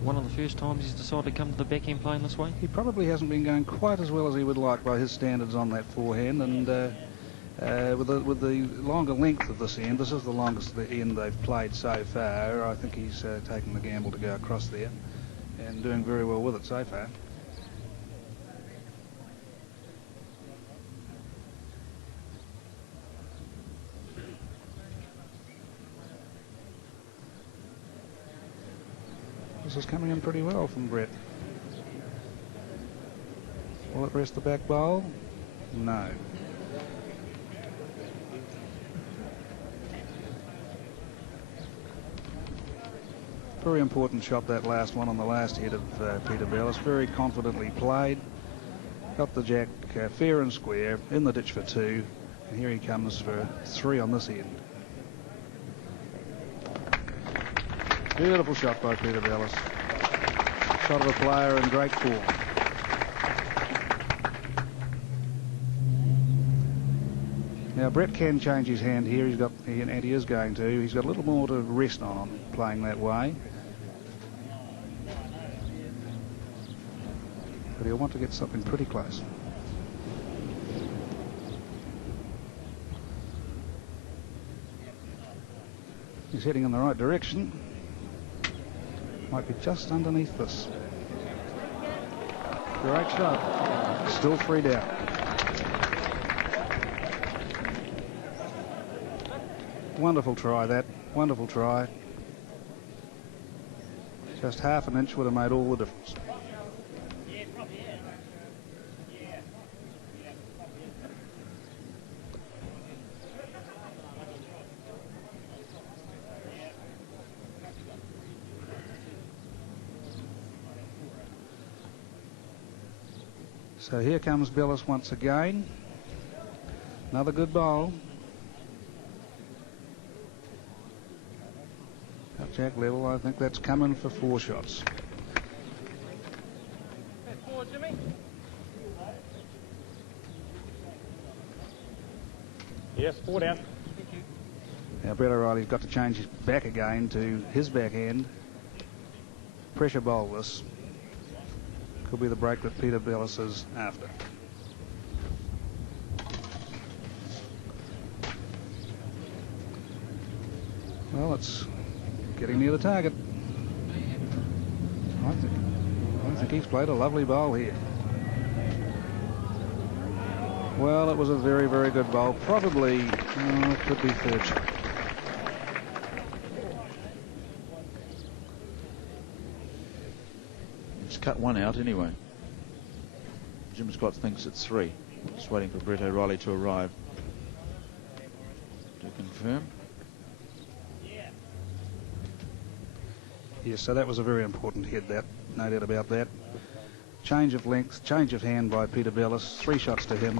one of the first times he's decided to come to the backhand playing this way? He probably hasn't been going quite as well as he would like by his standards on that forehand, and with the longer length of this end, this is the longest end they've played so far. I think he's taken the gamble to go across there and doing very well with it so far. This is coming in pretty well from Brett. Will it rest the back bowl? No. Very important shot, that last one on the last hit of Peter Belliss. Very confidently played. Got the jack fair and square in the ditch for 2. And here he comes for 3 on this end. Beautiful shot by Peter Belliss. Shot of a player in great form. Now Brett can change his hand here. And he is going to. He's got a little more to rest on playing that way. But he'll want to get something pretty close. He's heading in the right direction. Might be just underneath this. Great shot. Still 3 down. Wonderful try, that. Wonderful try. Just half an inch would have made all the difference. So here comes Belliss once again. Another good bowl. Cut jack level, I think that's coming for 4 shots. Yes, 4 down. Now Brett O'Reilly's got to change his back again to his backhand. Pressure bowl this. Could be the break that Peter Belliss is after. Well, it's getting near the target. I think he's played a lovely bowl here. Well, it was a very, very good bowl. Probably, it could be 3rd shot. Cut 1 out anyway. Jim Scott thinks it's 3. Just waiting for Brett O'Reilly to arrive to confirm. Yes, so that was a very important hit, that. No doubt about that. Change of length, change of hand by Peter Belliss. 3 shots to him.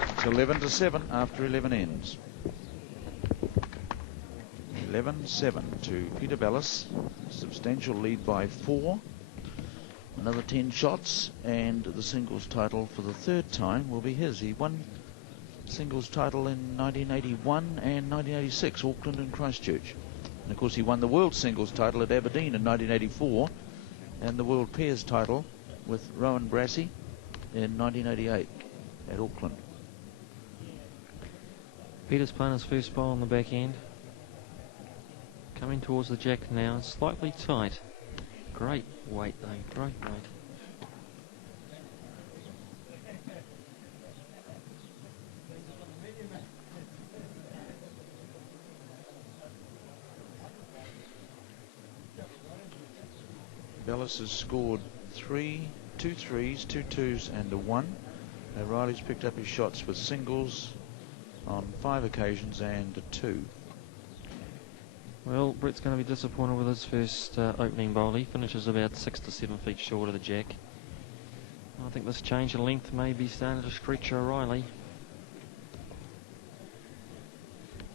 It's 11-7 after 11 ends. 11-7 to Peter Belliss. Substantial lead by 4. Another 10 shots, and the singles title for the 3rd time will be his. He won singles title in 1981 and 1986, Auckland and Christchurch. And of course he won the world singles title at Aberdeen in 1984 and the world pairs title with Rowan Brassey in 1988 at Auckland. Peter's playing his first ball on the back end. Coming towards the jack now, slightly tight. Great weight though, great weight. Belliss has scored two threes, 2 2s and a 1. O'Reilly's picked up his shots with singles on 5 occasions and a 2. Well, Brett's going to be disappointed with his first opening bowl. He finishes about 6 to 7 feet short of the jack. I think this change of length may be starting to stretch O'Reilly.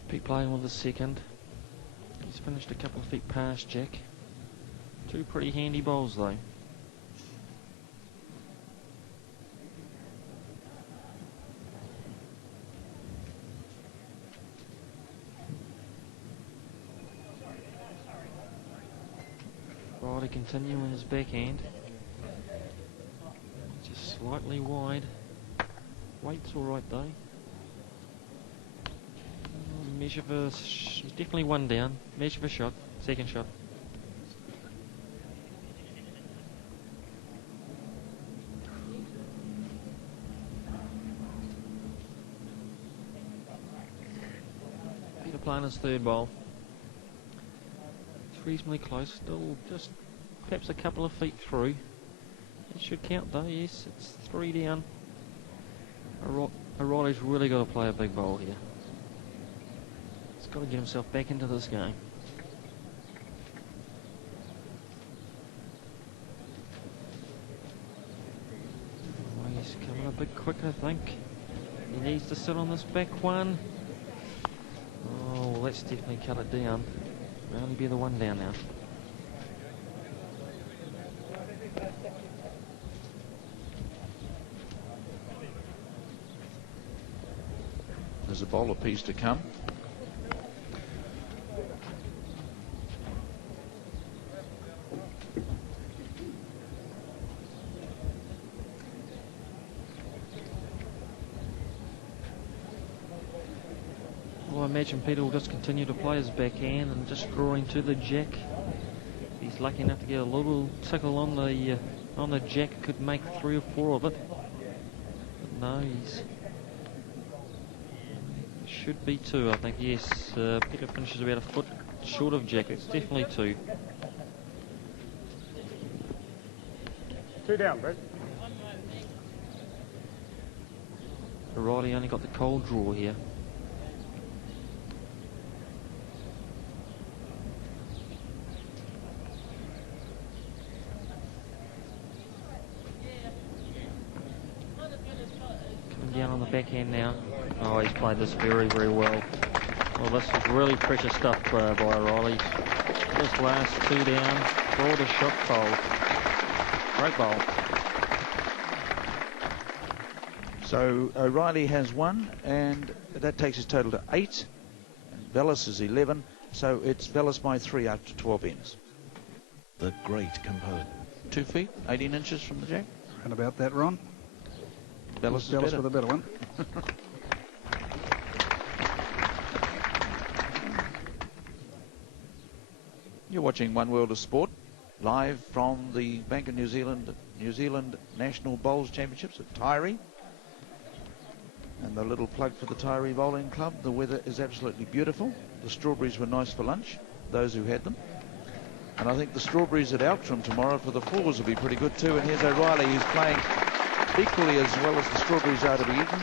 Pete playing with the second. He's finished a couple of feet past jack. 2 pretty handy bowls though. Riley continuing his backhand. Just slightly wide. Weight's alright though. Measure for... definitely one down. Measure for shot. Second shot. Peter playing his third bowl. It's reasonably close. Still just perhaps a couple of feet through. It should count though, yes. It's 3 down. O'Reilly's really got to play a big bowl here. He's got to get himself back into this game. Oh, he's coming a bit quick, I think. He needs to sit on this back one. Oh, well, let's definitely cut it down. Will only be the 1 down now. There's a bowler piece to come. Well, I imagine Peter will just continue to play his backhand and just drawing to the jack. He's lucky enough to get a little tickle on the jack, could make 3 or 4 of it. But no, he's should be 2, I think. Yes, Peter finishes about a foot short of jack. It's definitely 2. 2 down, Brett. O'Reilly only got the cold draw here. Coming down on the backhand now. Oh, he's played this very, very well. Well, this is really precious stuff by O'Reilly. This last 2 down, broader shot bowl. Great bowl. So O'Reilly has 1, and that takes his total to 8. And Belliss is 11, so it's Belliss by 3 out to 12 ends. The great composer. 2 feet, 18 inches from the jack. And about that, Ron. Belliss is Belliss better. with a better one. You're watching One World of Sport, live from the Bank of New Zealand National Bowls Championships at Tyree. And the little plug for the Tyree Bowling Club. The weather is absolutely beautiful. The strawberries were nice for lunch, those who had them. And I think the strawberries at Outram tomorrow for the fours will be pretty good too. And here's O'Reilly, who's playing equally as well as the strawberries are to be eaten,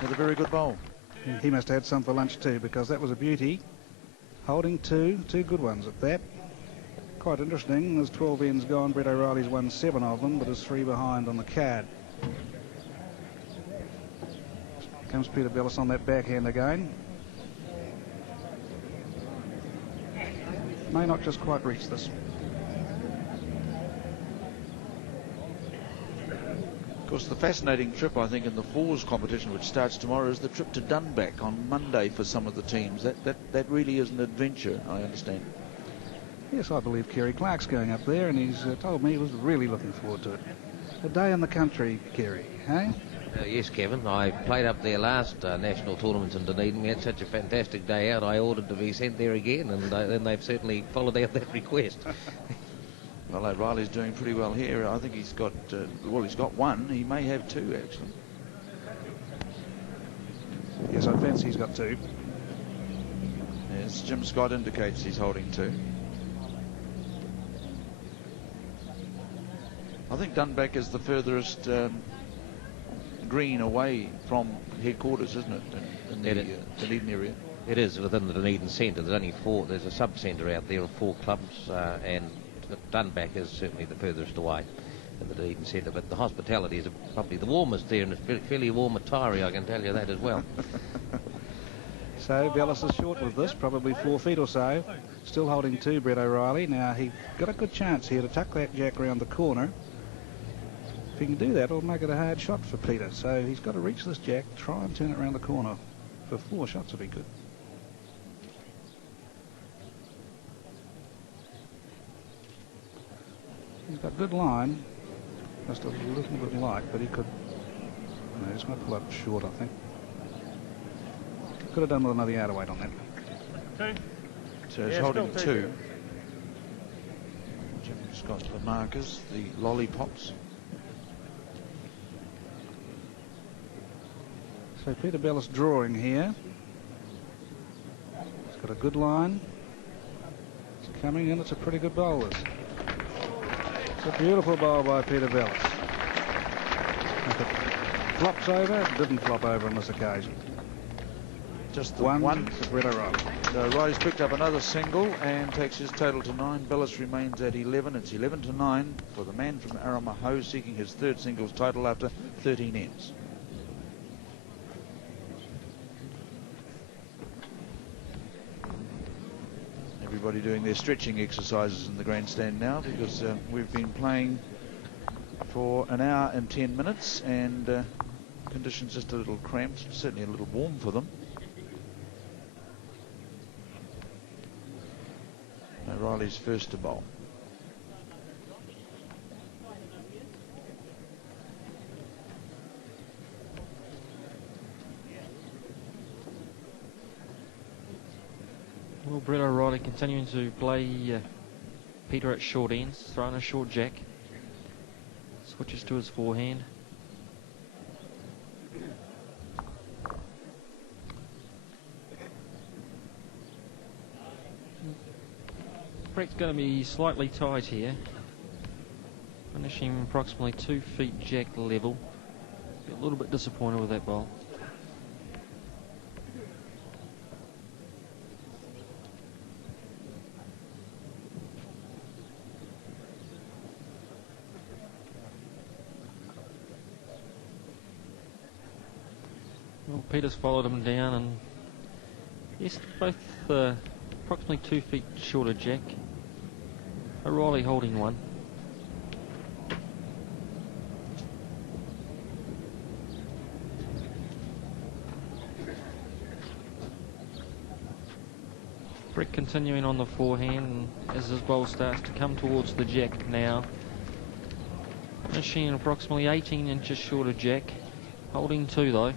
with a very good bowl. He must have had some for lunch too, because that was a beauty. Holding 2 good ones at that. Quite interesting. There's 12 ends gone. Brett O'Reilly's won 7 of them, but is 3 behind on the card. Comes Peter Belliss on that backhand again. May not just quite reach this. Of course, the fascinating trip, I think, in the fours competition, which starts tomorrow, is the trip to Dunback on Monday for some of the teams. That really is an adventure, I understand. Yes, I believe Kerry Clark's going up there, and he's told me he was really looking forward to it. A day in the country, Kerry, hey? Yes, Kevin. I played up there last national tournament in Dunedin. We had such a fantastic day out. I ordered to be sent there again, and then they've certainly followed out that request. Well, O'Reilly's doing pretty well here. I think he's got, well, he's got one. He may have two, actually. Yes, I fancy he's got two. Yes, Jim Scott indicates he's holding two. I think Dunback is the furthest green away from headquarters, isn't it, in the Dunedin area? It is within the Dunedin centre. There's only four. There's a sub-centre out there of 4 clubs, and Dunback is certainly the furthest away in the Dunedin centre. But the hospitality is probably the warmest there, and it's fairly warm at Tyree, I can tell you that as well. So Belliss is short with this, probably 4 feet or so. Still holding 2, Brett O'Reilly. Now he got a good chance here to tuck that jack around the corner. If he can do that, it'll make it a hard shot for Peter. So he's got to reach this jack, try and turn it around the corner. For 4 shots would be good. He's got good line, just a little bit light, but he could. No, he's going to pull up short, I think. Could have done with another yard weight on that. 2. So he's holding 2. Jim Scott the markers, the lollipops. So Peter Belliss drawing here. He's got a good line. It's coming in. It's a pretty good bowl, this. It's a beautiful bowl by Peter Belliss. If it flops over, it didn't flop over on this occasion. Just the one for Brett O'Reilly. So O'Reilly's picked up another single and takes his total to 9. Belliss remains at 11. It's 11-9 for the man from Aramaho, seeking his 3rd singles title after 13 ends. Everybody doing their stretching exercises in the grandstand now, because we've been playing for an hour and 10 minutes, and conditions just a little cramped, certainly a little warm for them. O'Reilly's first to bowl. Well, Brett O'Reilly continuing to play Peter at short ends, throwing a short jack. Switches to his forehand. Brett's going to be slightly tight here. Finishing approximately 2 feet jack level. Be a little bit disappointed with that bowl. Well, Peter's followed him down, and yes, both approximately 2 feet shorter jack. O'Reilly holding 1. Brett continuing on the forehand, and as his bowl starts to come towards the jack now. Finishing approximately 18 inches shorter jack. Holding 2 though.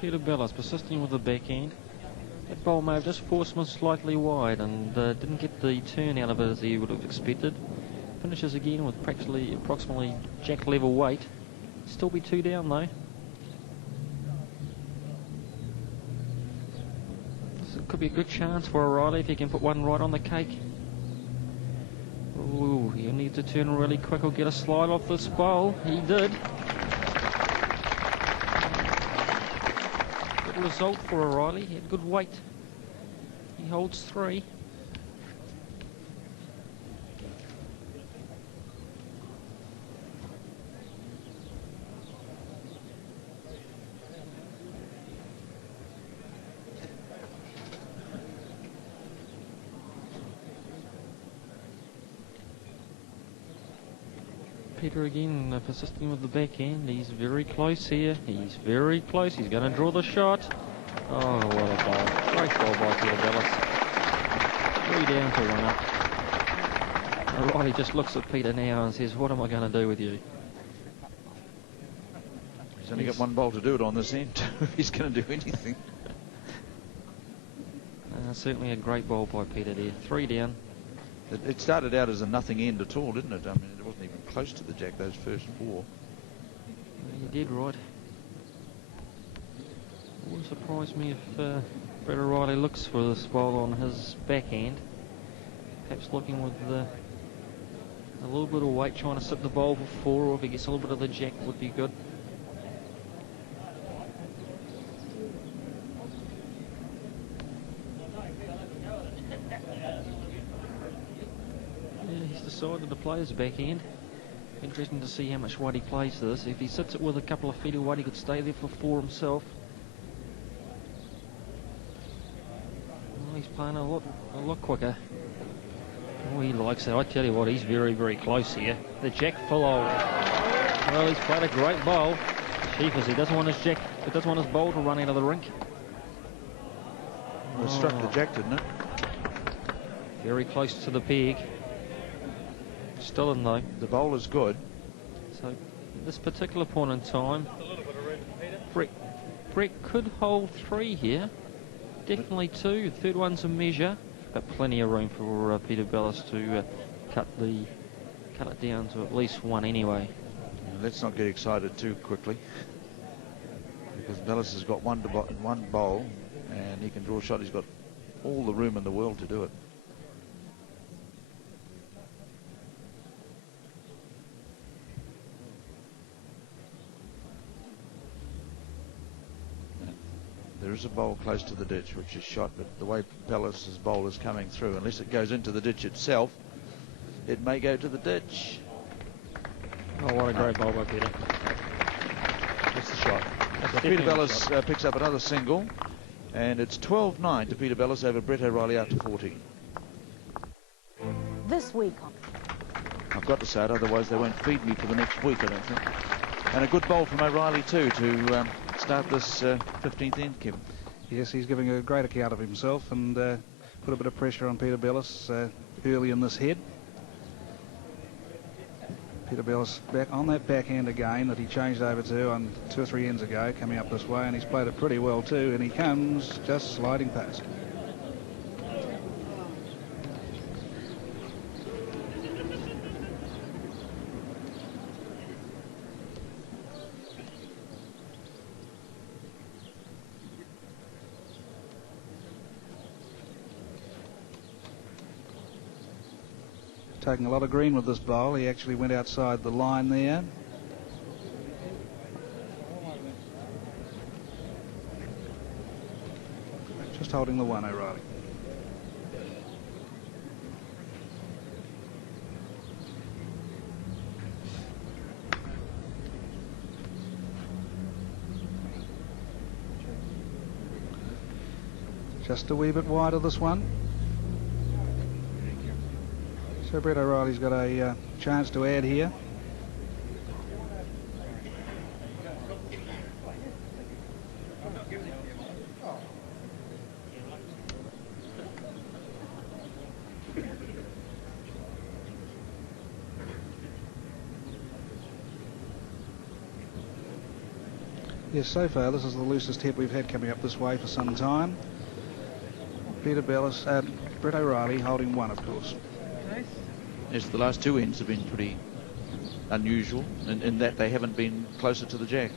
Peter Belliss persisting with the backhand. That bowl may have just forced him slightly wide and didn't get the turn out of it as he would have expected. Finishes again with approximately jack level weight. Still be 2 down though. So it could be a good chance for O'Reilly if he can put one right on the cake. Ooh, he'll need to turn really quick or get a slide off this bowl. He did. Result for O'Reilly. He had good weight. He holds 3. Peter again persisting with the backhand. He's very close here. He's very close. He's going to draw the shot. Oh, what a ball. Great ball by Peter Belliss. 3 down to 1 up. Riley just looks at Peter now and says, what am I going to do with you? He's only got 1 bowl to do it on this end. If he's going to do anything. Certainly a great ball by Peter there. 3 down. It started out as a nothing end at all, didn't it? I mean, it wasn't even close to the jack, those first 4. You did right. It wouldn't surprise me if Brett O'Reilly looks for this ball on his backhand. Perhaps looking with a little bit of weight, trying to sit the ball for 4, or if he gets a little bit of the jack would be good. Decided to play his backhand. Interesting to see how much weight he plays this. If he sits it with a couple of feet of weight, he could stay there for 4 himself. Well, he's playing a lot quicker. Oh, he likes it. I tell you what, he's very, very close here. The jack full of. Well, he's played a great bowl. Chiefers, he doesn't want his jack, he doesn't want his bowl to run out of the rink. Well, it struck the jack, didn't it? Very close to the peg. Still in though. The bowl is good. So at this particular point in time, Brett could hold 3 here. Definitely 2. The third one's a measure, but plenty of room for Peter Belliss to cut it down to at least 1 anyway. Let's not get excited too quickly, because Belliss has got 1 bowl, and he can draw a shot. He's got all the room in the world to do it. There is a bowl close to the ditch which is shot, but the way Belliss's bowl is coming through, unless it goes into the ditch itself, it may go to the ditch. Oh, what a great bowl by Peter. That's the shot. So Peter Belliss picks up another single, and it's 12-9 to Peter Belliss over Brett O'Reilly after 14. This week. I've got to say it, otherwise they won't feed me for the next week, I don't think. And a good bowl from O'Reilly too to start this 15th end, Kevin. Yes, he's giving a great account of himself and put a bit of pressure on Peter Belliss early in this head. Peter Belliss back on that backhand again that he changed over to on 2 or 3 ends ago, coming up this way, and he's played it pretty well too, and he comes just sliding past. Taking a lot of green with this bowl. He actually went outside the line there. Just holding the 1, O'Reilly. Just a wee bit wide of this one. So Brett O'Reilly's got a chance to add here. Yes, so far this is the loosest hit we've had coming up this way for some time. Peter Belliss, Brett O'Reilly holding 1, of course. Yes, the last 2 ends have been pretty unusual in that they haven't been closer to the jack.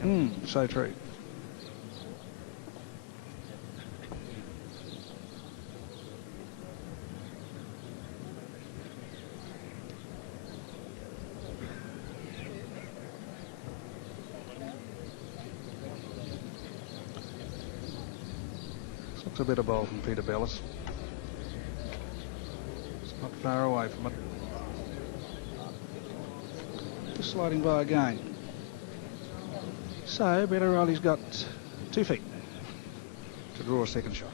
So true. This looks a better bowl from Peter Belliss. It's not far away from it. Just sliding by again. So Brett O'Reilly's got 2 feet to draw a second shot.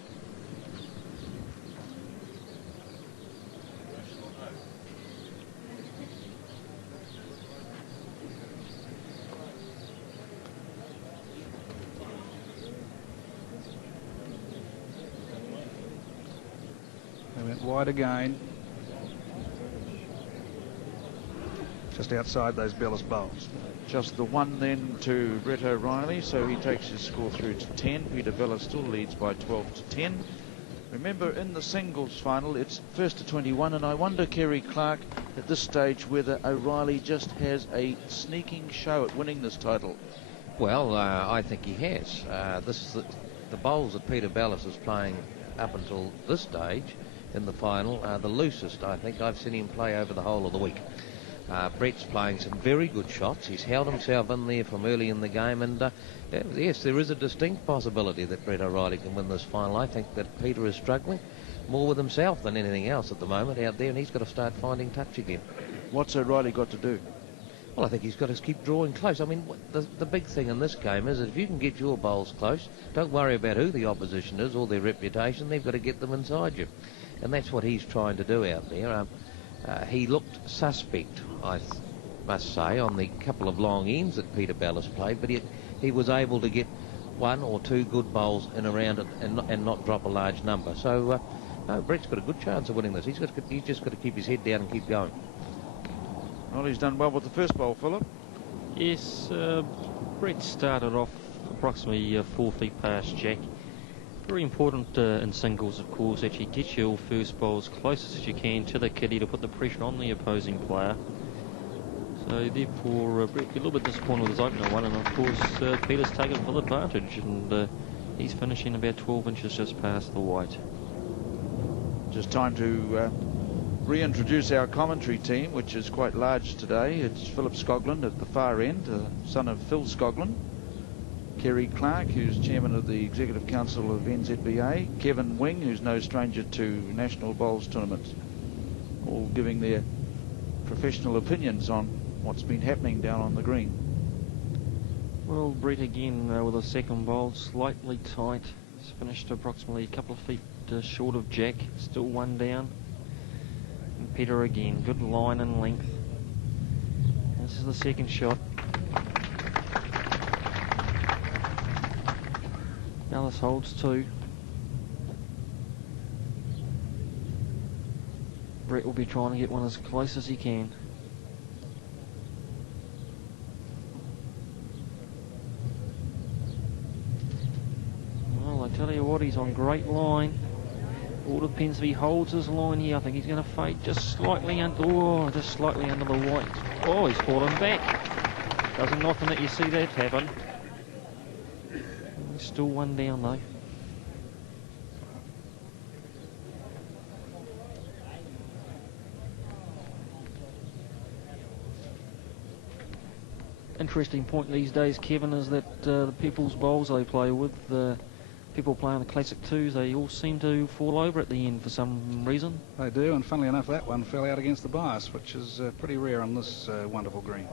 They went wide again. Just outside those Belliss bowls. Just the one then to Brett O'Reilly, so he takes his score through to 10. Peter Belliss still leads by 12 to 10. Remember, in the singles final, it's first to 21, and I wonder, Kerry Clark, at this stage, whether O'Reilly just has a sneaking show at winning this title. Well, I think he has. The bowls that Peter Belliss is playing up until this stage in the final are the loosest, I think, I've seen him play over the whole of the week. Brett's playing some very good shots. He's held himself in there from early in the game, and yes, there is a distinct possibility that Brett O'Reilly can win this final. I think that Peter is struggling more with himself than anything else at the moment out there, and he's got to start finding touch again. What's O'Reilly got to do? Well, I think he's got to keep drawing close. I mean, the big thing in this game is that if you can get your bowls close, don't worry about who the opposition is or their reputation. They've got to get them inside you, and that's what he's trying to do out there. He looked suspect, I must say, on the couple of long ends that Peter Belliss played, but he was able to get one or two good bowls in around it and not drop a large number. So, no, Brett's got a good chance of winning this. He's just got to keep his head down and keep going. Well, he's done well with the first bowl, Philip. Yes, Brett started off approximately 4 feet past Jack. Very important in singles, of course, that you get your first bowl as close as you can to the kiddie to put the pressure on the opposing player. So therefore, Brett be a little bit disappointed with his opener one, and of course Peter's taken full advantage, and he's finishing about 12 inches just past the white. Just time to reintroduce our commentary team, which is quite large today. It's Philip Scogland at the far end, son of Phil Scogland. Kerry Clark, who's chairman of the Executive Council of NZBA. Kevin Wing, who's no stranger to national bowls tournaments. All giving their professional opinions on what's been happening down on the green. Well, Brett again with a second bowl, slightly tight. He's finished approximately a couple of feet short of Jack, still one down. And Peter again, good line and length. This is the second shot. Belliss holds 2. Brett will be trying to get one as close as he can. Well, I tell you what, he's on great line. All depends if he holds his line here. I think he's going to fade just slightly under. Oh, just slightly under the white. Oh, he's fallen back. Doesn't often that you see that happen. Still one down though. Interesting point these days, Kevin, is that the people's bowls they play with, people playing the Classic 2s, they all seem to fall over at the end for some reason. They do, and funnily enough, that one fell out against the bias, which is pretty rare on this wonderful green.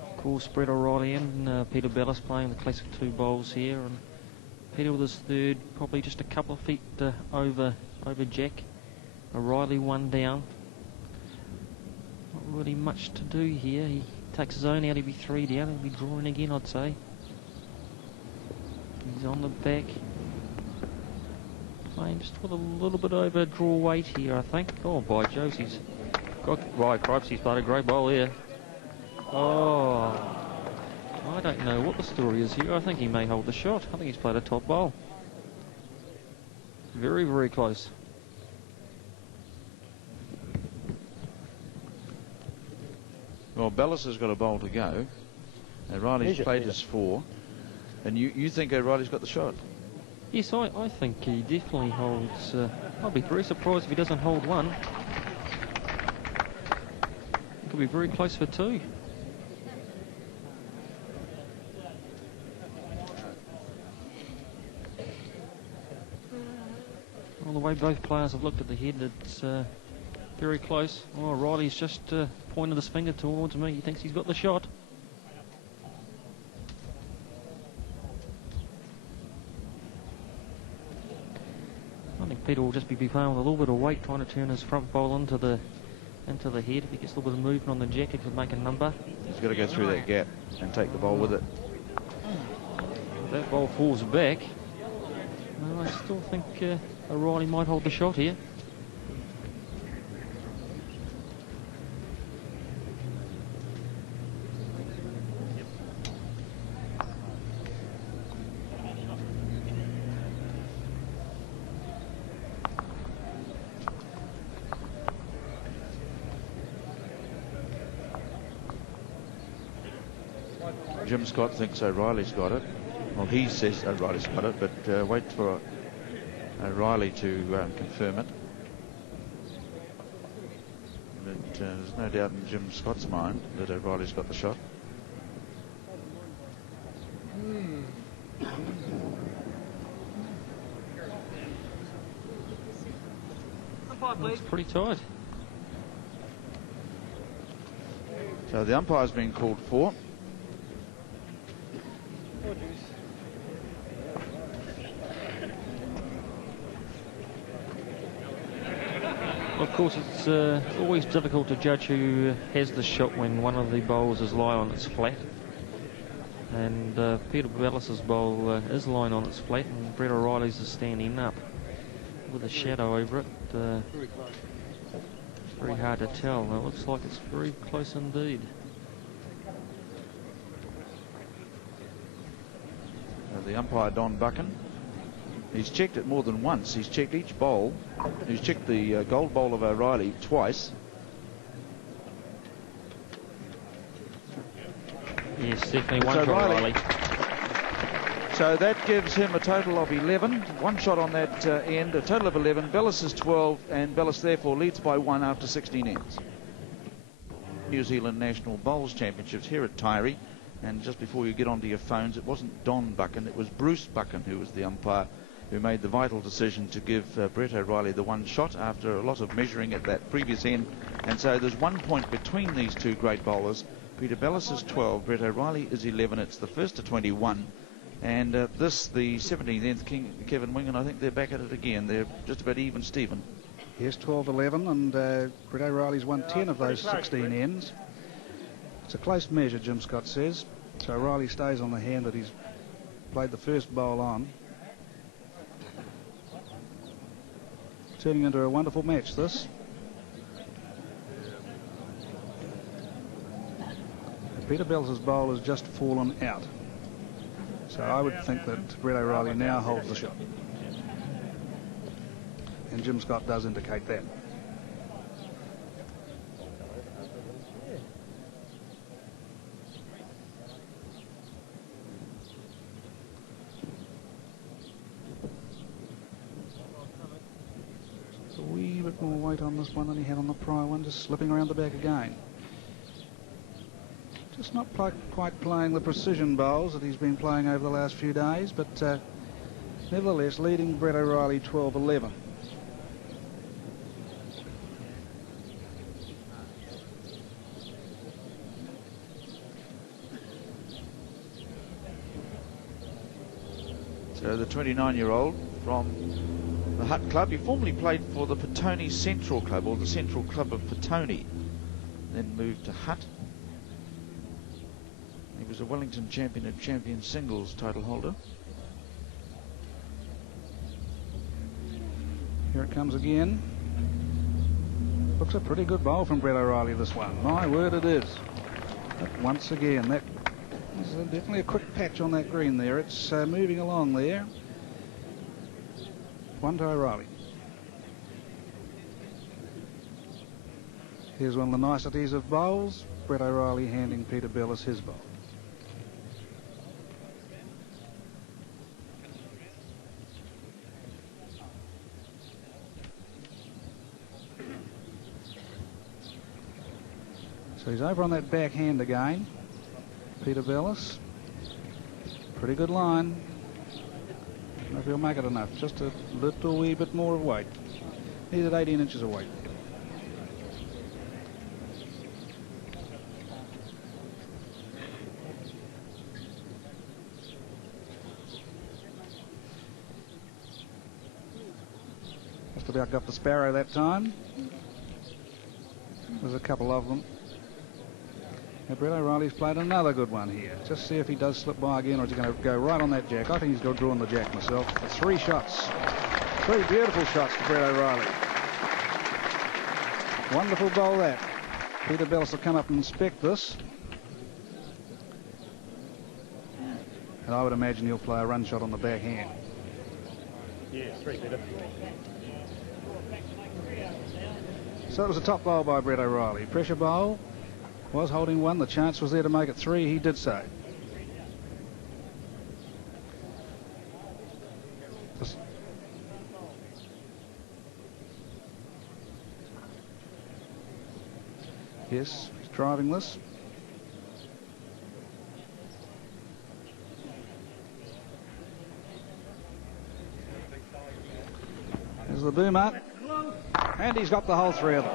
Of course, Brett O'Reilly and Peter Belliss playing the Classic 2 bowls here, and Peter with his third, probably just a couple of feet over Jack. O'Reilly one down. Not really much to do here. He takes his own out, he'll be 3 down. He'll be drawing again, I'd say. He's on the back. Playing just with a little bit over draw weight here, I think. Oh, by Jove, he's got right cripes. He's played a great bowl here. Oh, I don't know what the story is here. I think he may hold the shot. I think he's played a top bowl. Very, very close. Well, Belliss has got a bowl to go. O'Reilly's played his 4. And you think O'Reilly's got the shot? Yes, I think he definitely holds. I'll be very surprised if he doesn't hold one. It could be very close for 2. Well, the way both players have looked at the head, it's very close. Oh, Riley's just pointed his finger towards me. He thinks he's got the shot. I think Peter will just be playing with a little bit of weight, trying to turn his front bowl into the head. If he gets a little bit of movement on the jack, it could make a number. He's got to go through that gap and take the ball with it. If that ball falls back, well, I still think O'Reilly might hold the shot here. Jim Scott thinks O'Reilly's got it. Well, he says O'Reilly's got it, but wait for O'Reilly to confirm it. But there's no doubt in Jim Scott's mind that O'Reilly's got the shot. It's pretty tight. So the umpire's been called for. Of course, it's always difficult to judge who has the shot when one of the bowls is lying on its flat. And Peter Bellis's bowl is lying on its flat, and Brett O'Reilly's is standing up with a shadow over it. It's very hard to tell. It looks like it's very close indeed. The umpire, Don Buchan, he's checked it more than once. He's checked each bowl. He's checked the gold bowl of O'Reilly twice. Yes, definitely one for O'Reilly. So that gives him a total of 11. One shot on that end, a total of 11. Belliss is 12, and Belliss therefore leads by 1 after 16 ends. New Zealand National Bowls Championships here at Tyree. And just before you get onto your phones, it wasn't Don Buchan, it was Bruce Buchan who was the umpire who made the vital decision to give Brett O'Reilly the one shot after a lot of measuring at that previous end. And so there's 1 point between these two great bowlers. Peter Belliss is 12, Brett O'Reilly is 11. It's the first to 21. And this, the 17th end, Kevin Wing, and I think they're back at it again. They're just about even, Stephen. Yes, 12-11, and Brett O'Reilly's won 10 of those 16 ends. It's a close measure, Jim Scott says. So O'Reilly stays on the hand that he's played the first bowl on. Turning into a wonderful match, this. Peter Bell's bowl has just fallen out. So I would think that Brett O'Reilly now holds the shot. And Jim Scott does indicate that. A wee bit more weight on this one than he had on the prior one, just slipping around the back again. Just not quite playing the precision bowls that he's been playing over the last few days, but nevertheless leading Brett O'Reilly 12-11. So the 29-year-old from the Hutt Club, he formerly played for the Petone Central Club, or the Central Club of Petone, then moved to Hutt. He was a Wellington champion of champion singles title holder. Here it comes again. Looks a pretty good bowl from Brett O'Reilly, this one. My word, it is. But once again, that is definitely a quick patch on that green there. It's moving along there. One to O'Reilly. Here's one of the niceties of bowls. Brett O'Reilly handing Peter Belliss his bowl. So he's over on that backhand again. Peter Belliss. Pretty good line. I don't know if he'll make it enough. Just a little wee bit more of weight. Needed 18 inches of weight. Just about got the sparrow that time. There's a couple of them. Now Brett O'Reilly's played another good one here. Just see if he does slip by again, or is he going to go right on that jack. I think he's got drawing the jack myself. 3 shots. 3 beautiful shots to Brett O'Reilly. Wonderful bowl that. Peter Belliss will come up and inspect this. And I would imagine he'll play a run shot on the backhand. Yeah, 3 better. So it was a top bowl by Brett O'Reilly. Pressure bowl. Was holding one. The chance was there to make it 3. He did so. Yes, he's driving this. There's the boomer. And he's got the whole three of them.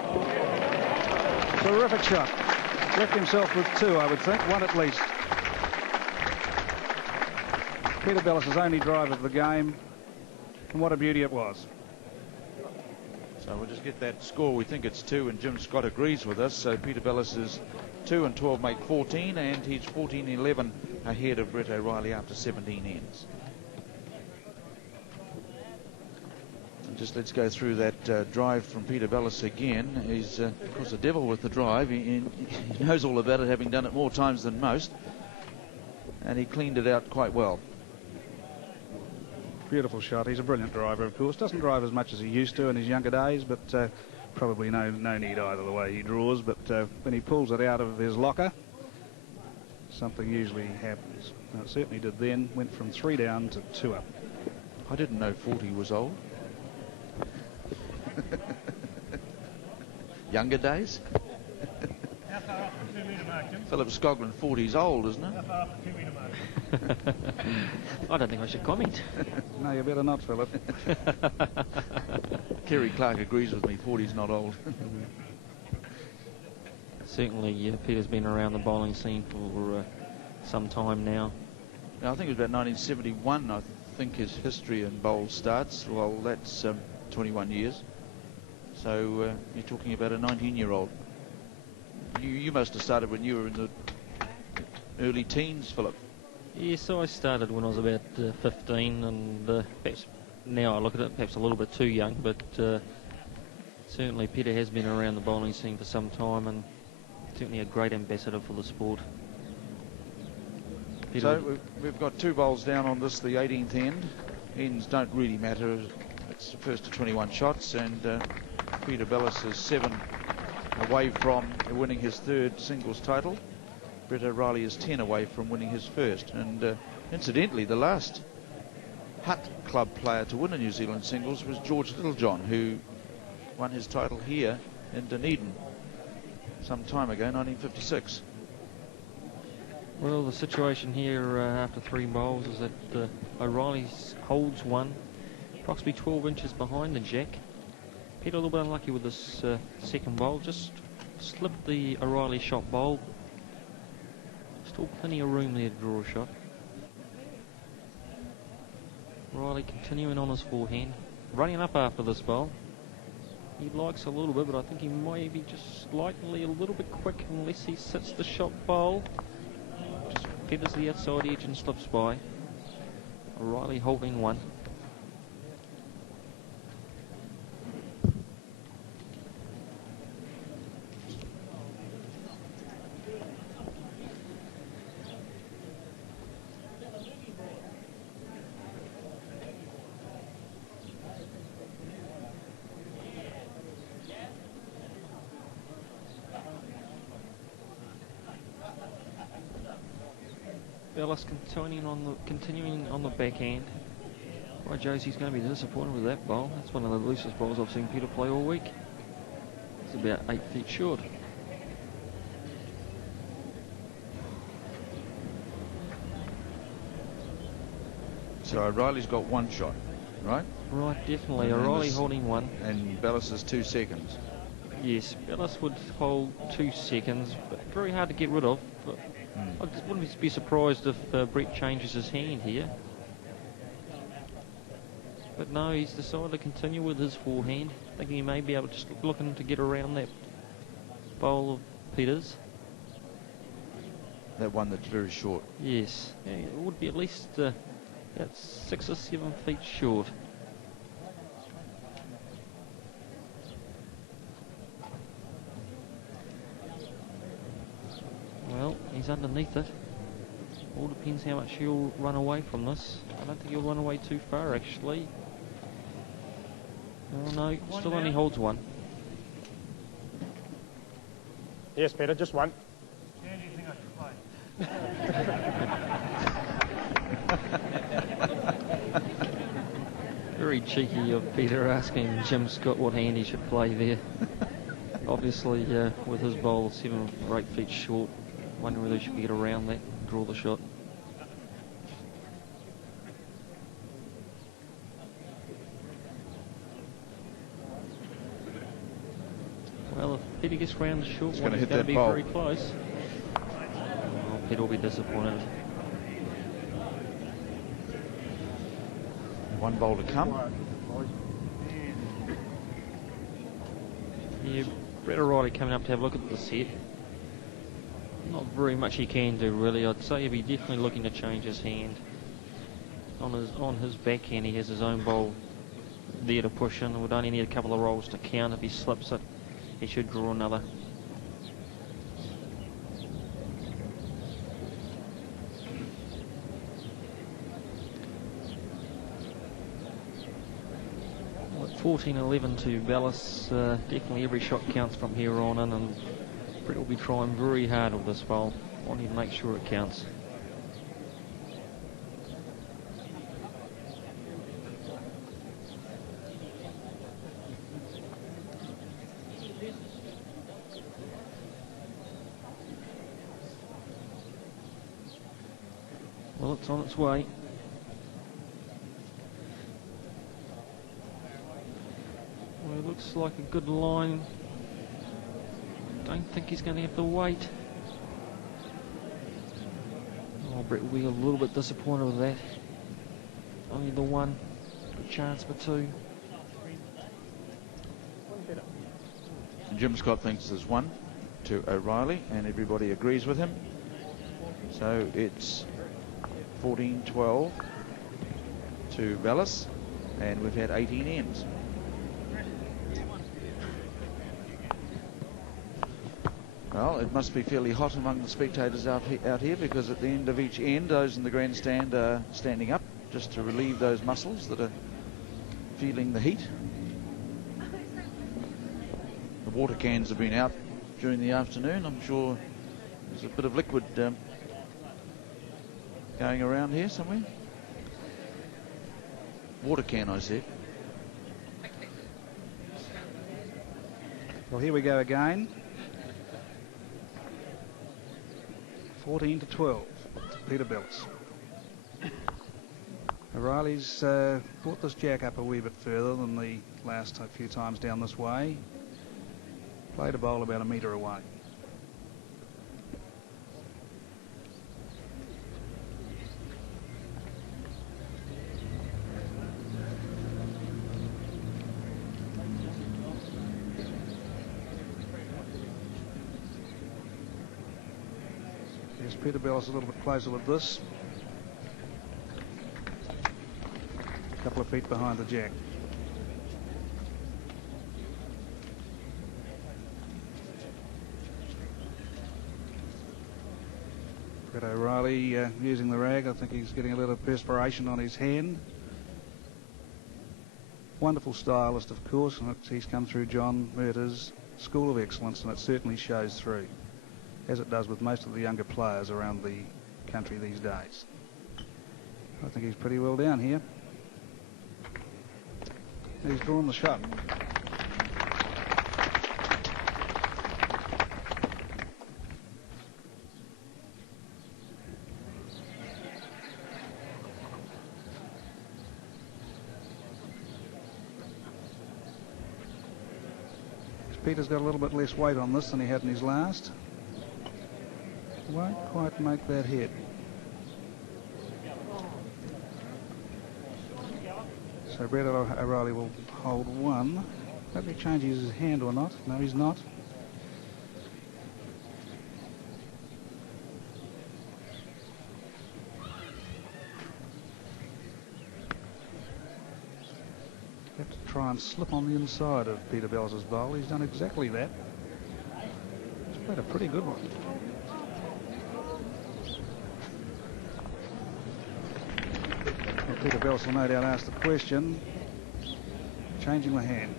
Terrific shot. Left himself with two, I would think. One at least. Peter Belliss' only drive of the game. And what a beauty it was. So we'll just get that score. We think it's 2, and Jim Scott agrees with us. So Peter Belliss is 2 and 12 make 14, and he's 14-11 ahead of Brett O'Reilly after 17 ends. And just let's go through that drive from Peter Belliss again. He's, of course, a devil with the drive. He knows all about it, having done it more times than most. And he cleaned it out quite well. Beautiful shot. He's a brilliant driver, of course. Doesn't drive as much as he used to in his younger days, but probably no need either the way he draws. But when he pulls it out of his locker, something usually happens. Now, it certainly did then. Went from 3 down to 2 up. I didn't know 40 was old. Younger days? Philip Skoglund, 40's old, isn't it? I don't think I should comment. No, you better not, Philip. Kerry Clark agrees with me, 40's not old. Certainly, Peter's been around the bowling scene for some time now. Now, I think it was about 1971, I think his history in bowl starts. Well, that's 21 years. So you're talking about a 19-year-old. You must have started when you were in the early teens, Philip. Yes, I started when I was about 15, and perhaps now I look at it, perhaps a little bit too young, but certainly Peter has been around the bowling scene for some time, and certainly a great ambassador for the sport. Peter, so we've got 2 bowls down on this, the 18th end. Ends don't really matter. It's the first to 21 shots, and Peter Belliss is 7 away from winning his 3rd singles title. Brett O'Reilly is 10 away from winning his first. And incidentally, the last Hutt Club player to win a New Zealand singles was George Littlejohn, who won his title here in Dunedin some time ago, 1956. well, the situation here after 3 bowls is that O'Reilly holds one, approximately 12 inches behind the jack. Peter a little bit unlucky with this second bowl, just slipped the O'Reilly shot bowl. Still plenty of room there to draw a shot. O'Reilly continuing on his forehand, running up after this bowl. He likes a little bit, but I think he might be just slightly a little bit quick unless he sits the shot bowl. Just feathers the outside edge and slips by. O'Reilly holding one. Belliss continuing on the backhand. By Josie's going to be disappointed with that bowl. That's one of the loosest bowls I've seen Peter play all week. It's about 8 feet short. So O'Reilly's got 1 shot, right? Right, definitely. And O'Reilly holding 1. And Belliss is 2 seconds. Yes, Belliss would hold 2 seconds, but very hard to get rid of. But I just wouldn't be surprised if Brett changes his hand here. But no, he's decided to continue with his forehand, thinking he may be able to just looking to get around that bowl of Peter's. That one that's very short. Yes, yeah, it would be at least about 6 or 7 feet short. Well, he's underneath it. All depends how much he'll run away from this. I don't think he'll run away too far, actually. Oh no, still only holds 1. Yes, Peter, just 1. How do you think I should play? Very cheeky of Peter asking Jim Scott what hand he should play there. Obviously, with his bowl 7 or 8 feet short, wondering whether he should get around that, draw the shot. Well, if Peter gets round the short one, he's going to be very close. Well, Peter will be disappointed. One bowl to come. Yeah, Brett O'Reilly coming up to have a look at the set. Not very much he can do, really. I'd say he'd be definitely looking to change his hand. On his backhand, he has his own bowl there to push in. Would only need a couple of rolls to count. If he slips it, he should draw another. Well, 14-11 to Belliss. Definitely every shot counts from here on in, and Brett will be trying very hard with this bowl. Wanting to make sure it counts. Well, it's on its way. Well, it looks like a good line. Don't think he's going to have the weight. Oh, Brett will be a little bit disappointed with that. Only the one. Good chance for two. Jim Scott thinks there's one to O'Reilly, and everybody agrees with him. So it's 14-12 to Belliss, and we've had 18 ends. Well, it must be fairly hot among the spectators out here, because at the end of each end, those in the grandstand are standing up just to relieve those muscles that are feeling the heat. The water cans have been out during the afternoon. I'm sure there's a bit of liquid going around here somewhere. Water can, I said. Well, here we go again. 14-12 to Peter Belliss. O'Reilly's brought this jack up a wee bit further than the last few times down this way. Played a bowl about a metre away. Here's Peter Belliss a little bit closer with this. A couple of feet behind the jack. Brett O'Reilly using the rag. I think he's getting a little perspiration on his hand. Wonderful stylist, of course, and he's come through John Murtaugh's School of Excellence, and it certainly shows through, as it does with most of the younger players around the country these days. I think he's pretty well down here. He's drawn the shot. Peter's got a little bit less weight on this than he had in his last. Won't quite make that hit. So Brett O'Reilly will hold one. Whether he changes his hand or not. No, he's not. Have to try and slip on the inside of Peter Belliss's bowl. He's done exactly that. He's played a pretty good one. Well, Peter Belliss will no doubt ask the question, changing the hand.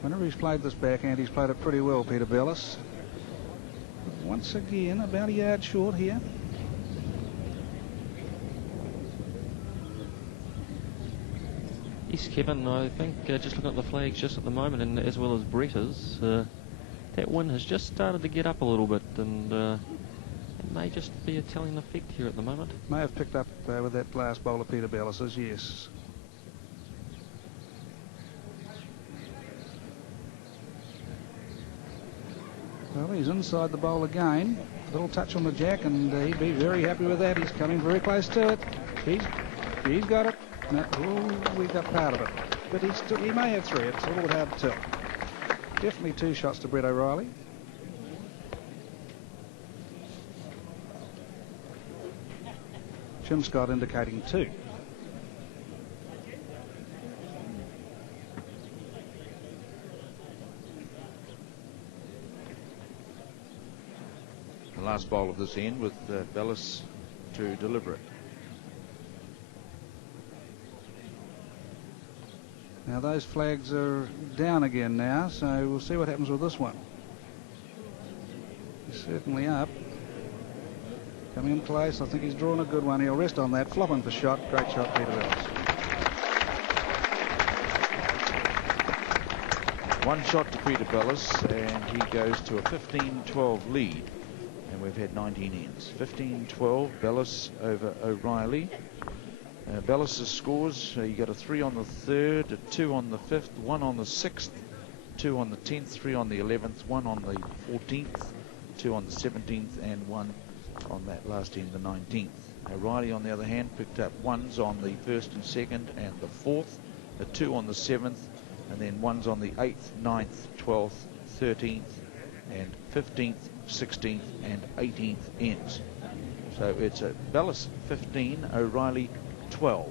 Whenever he's played this backhand, he's played it pretty well, Peter Belliss. once again about a yard short here. Yes, Kevin, I think just looking at the flags just at the moment, and as well as Brett is, that wind has just started to get up a little bit, and it may just be a telling effect here at the moment. May have picked up with that last bowler, Peter Bellis's, yes. Well, he's inside the bowl again. A little touch on the jack, and he'd be very happy with that. He's coming very close to it. He's got it. No, we got part of it. But he may have three. It's a little bit hard to tell. Definitely 2 shots to Brett O'Reilly. Jim Scott indicating 2. The last bowl of this end with Belliss to deliver it. Now those flags are down again now, so we'll see what happens with this one. He's certainly up. Coming in close. I think he's drawn a good one. He'll rest on that. Flopping for shot. Great shot, Peter Belliss. 1 shot to Peter Belliss, and he goes to a 15-12 lead. And we've had 19 ends. 15-12, Belliss over O'Reilly. Bellis's scores, you got a 3 on the 3rd, a 2 on the 5th, 1 on the 6th, 2 on the 10th, 3 on the 11th, 1 on the 14th, 2 on the 17th, and 1 on that last end, the 19th. O'Reilly, on the other hand, picked up 1s on the 1st and 2nd and the 4th, a 2 on the 7th, and then 1s on the 8th, 9th, 12th, 13th, and 15th, 16th, and 18th ends. So it's a Belliss 15, O'Reilly 12,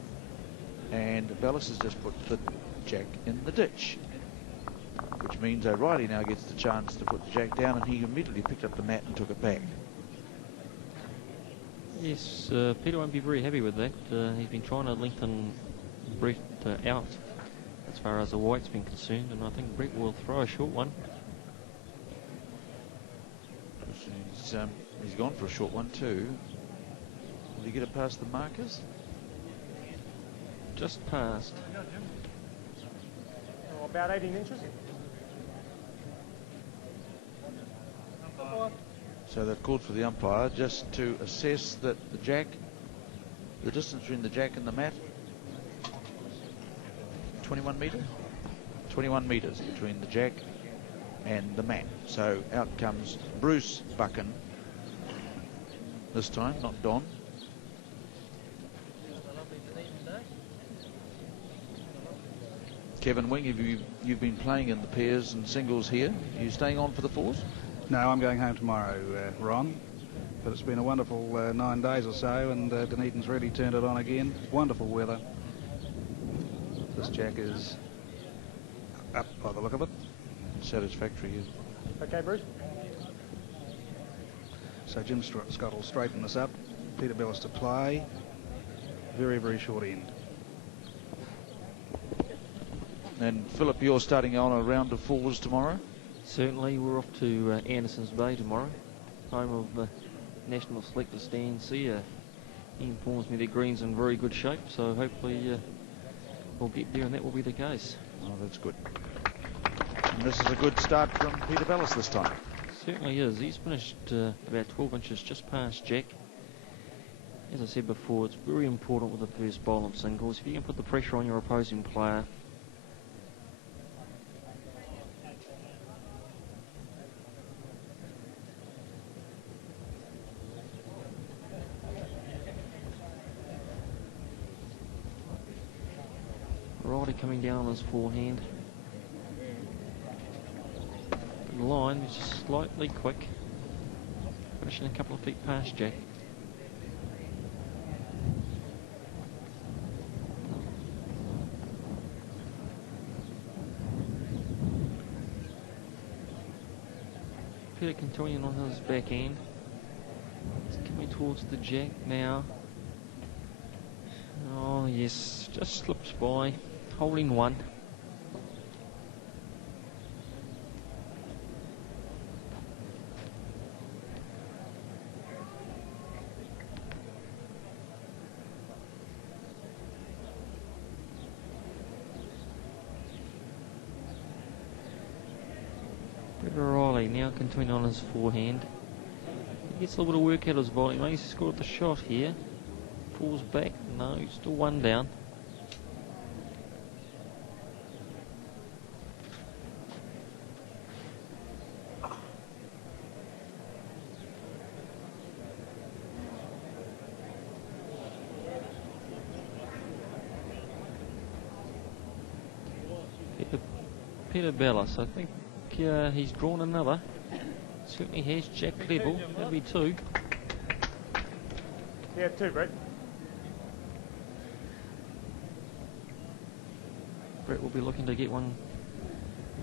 and Belliss has just put the jack in the ditch, which means O'Reilly now gets the chance to put the jack down, and he immediately picked up the mat and took it back. Yes, Peter won't be very happy with that. He's been trying to lengthen Brett out as far as the white's been concerned, and I think Brett will throw a short one. He's gone for a short one too. Will he get it past the markers? Just past. Oh, about 18 inches. So they've called for the umpire just to assess that the distance between the jack and the mat, 21 metres? 21 metres between the jack and the mat. So out comes Bruce Buchan this time, not Don. Kevin Wing, you've been playing in the pairs and singles here. Are you staying on for the 4s? No, I'm going home tomorrow, Ron. But it's been a wonderful 9 days or so, and Dunedin's really turned it on again. Wonderful weather. This jack is up by the look of it. Satisfactory. Okay, Bruce. So Jim Scott will straighten this up. Peter Belliss to play. Very, very short end. And Philip, you're starting on a round of 4s tomorrow? Certainly, we're off to Anderson's Bay tomorrow, home of the National Selector Stand C. He informs me the green's in very good shape, so hopefully we'll get there and that will be the case. Oh, that's good. And this is a good start from Peter Belliss this time. Certainly is. He's finished about 12 inches just past Jack. As I said before, it's very important with the first bowl of singles. If you can put the pressure on your opposing player, Righty coming down on his forehand. The line is just slightly quick. Finishing a couple of feet past Jack. Peter continuing on his backhand. He's coming towards the Jack now. Oh yes, just slips by. Holding one. Brett O'Reilly now continuing on his forehand. He gets a little bit of work out of his bowling. He's scored the shot here. Falls back. No, still one down. Peter Belliss, I think he's drawn another. Certainly has. Jack level. That'll be two. Yeah, 2, Brett. Brett will be looking to get one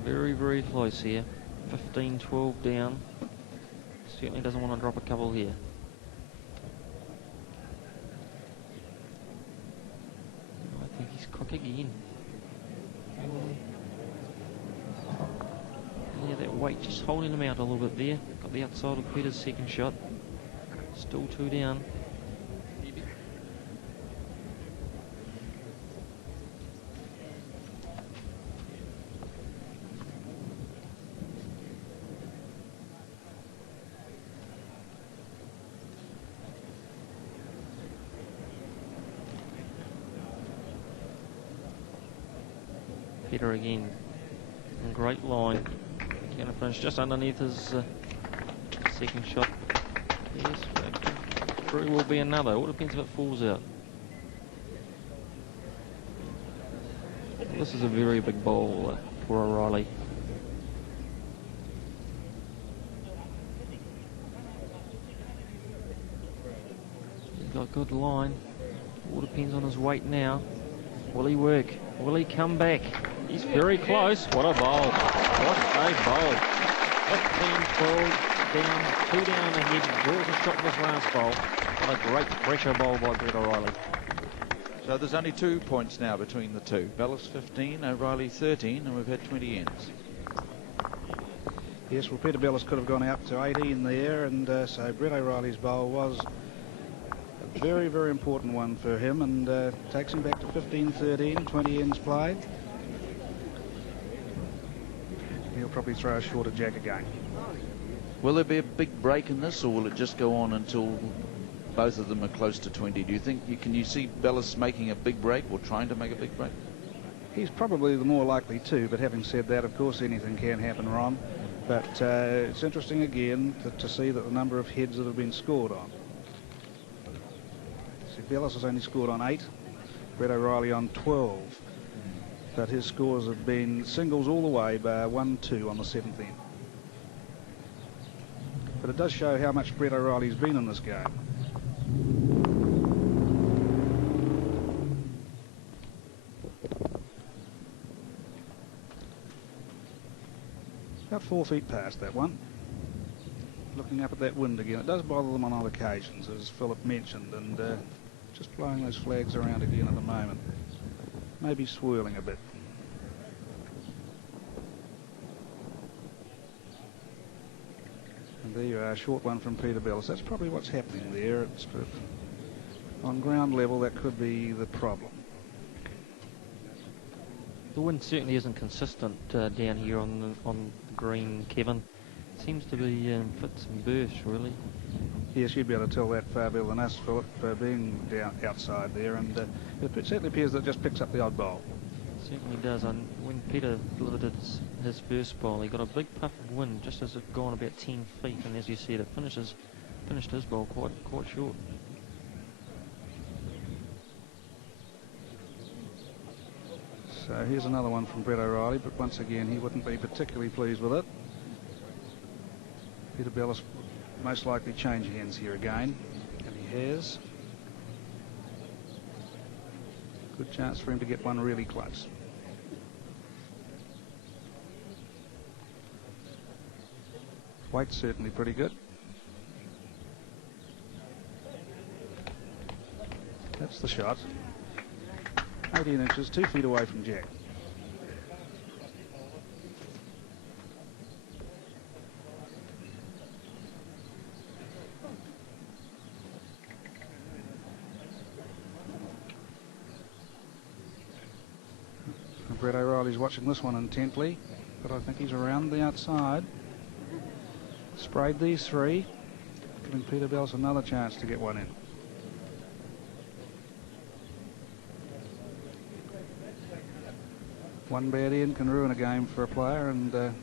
very, very close here. 15, 12 down. Certainly doesn't want to drop a couple here. I think he's quick again. Yeah, that weight just holding him out a little bit there. Got the outside of Peter's second shot. Still two down. Peter again. Great line. Going to finish just underneath his second shot. Yes, very will be another. All depends if it falls out. This is a very big bowl for O'Reilly. He's got a good line. All depends on his weight now. Will he work? Will he come back? He's very close. What a bowl. What a bowl. 15, 12 down, 2 down ahead. Draws a shot in this last bowl. What a great pressure bowl by Brett O'Reilly. So there's only 2 points now between the two. Belliss 15, O'Reilly 13, and we've had 20 ends. Yes, well, Peter Belliss could have gone out to 18 there, and so Brett O'Reilly's bowl was a very, very important one for him, and takes him back to 15, 13, 20 ends played. He'll probably throw a shorter jack again. Will there be a big break in this, or will it just go on until both of them are close to 20? Do you think can you see Belliss making a big break or trying to make a big break? He's probably the more likely to, but having said that, of course, anything can happen, Ron. But it's interesting again to see that the number of heads that have been scored on. See, Belliss has only scored on 8, Brett O'Reilly on 12. But his scores have been singles all the way, bar 1-2 on the 7th end. But it does show how much Brett O'Reilly's been in this game. About 4 feet past that one. Looking up at that wind again. It does bother them on other occasions, as Philip mentioned, and just blowing those flags around again at the moment. Maybe swirling a bit. And there you are, a short one from Peter Belliss. That's probably what's happening there. It's on ground level, that could be the problem. The wind certainly isn't consistent down here on the green, Kevin. Seems to be fits and bursts, really. Yes, you'd be able to tell that far better than us, Philip, being down outside there, and it certainly appears that it just picks up the odd bowl. Certainly does. And when Peter delivered his first bowl, he got a big puff of wind just as it gone about 10 feet, and as you said, it finished his bowl quite short. So here's another one from Brett O'Reilly, but once again, he wouldn't be particularly pleased with it. Peter Belliss most likely change hands here again, and he has. Good chance for him to get one really close. Weight's certainly pretty good. That's the shot. 18 inches, 2 feet away from Jack. Brett O'Reilly's watching this one intently, but I think he's around the outside. Sprayed these three, giving Peter Belliss another chance to get one in. One bad end can ruin a game for a player, and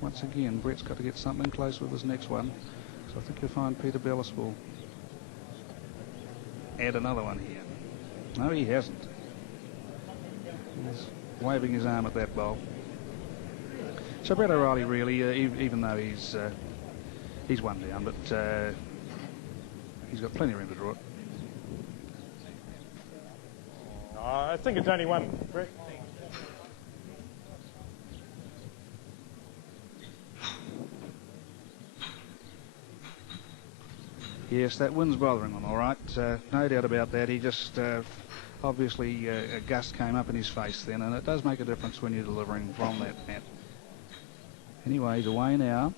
once again, Brett's got to get something close with his next one. So I think you'll find Peter Belliss will add another one here. No, he hasn't. He's waving his arm at that bowl. So Brett O'Reilly really, even though he's one down, but he's got plenty of room to draw it. I think it's only one, Brett. Yes, that wind's bothering him, all right. No doubt about that. He just obviously a gust came up in his face then, and it does make a difference when you're delivering from that net. Anyway, he's away now.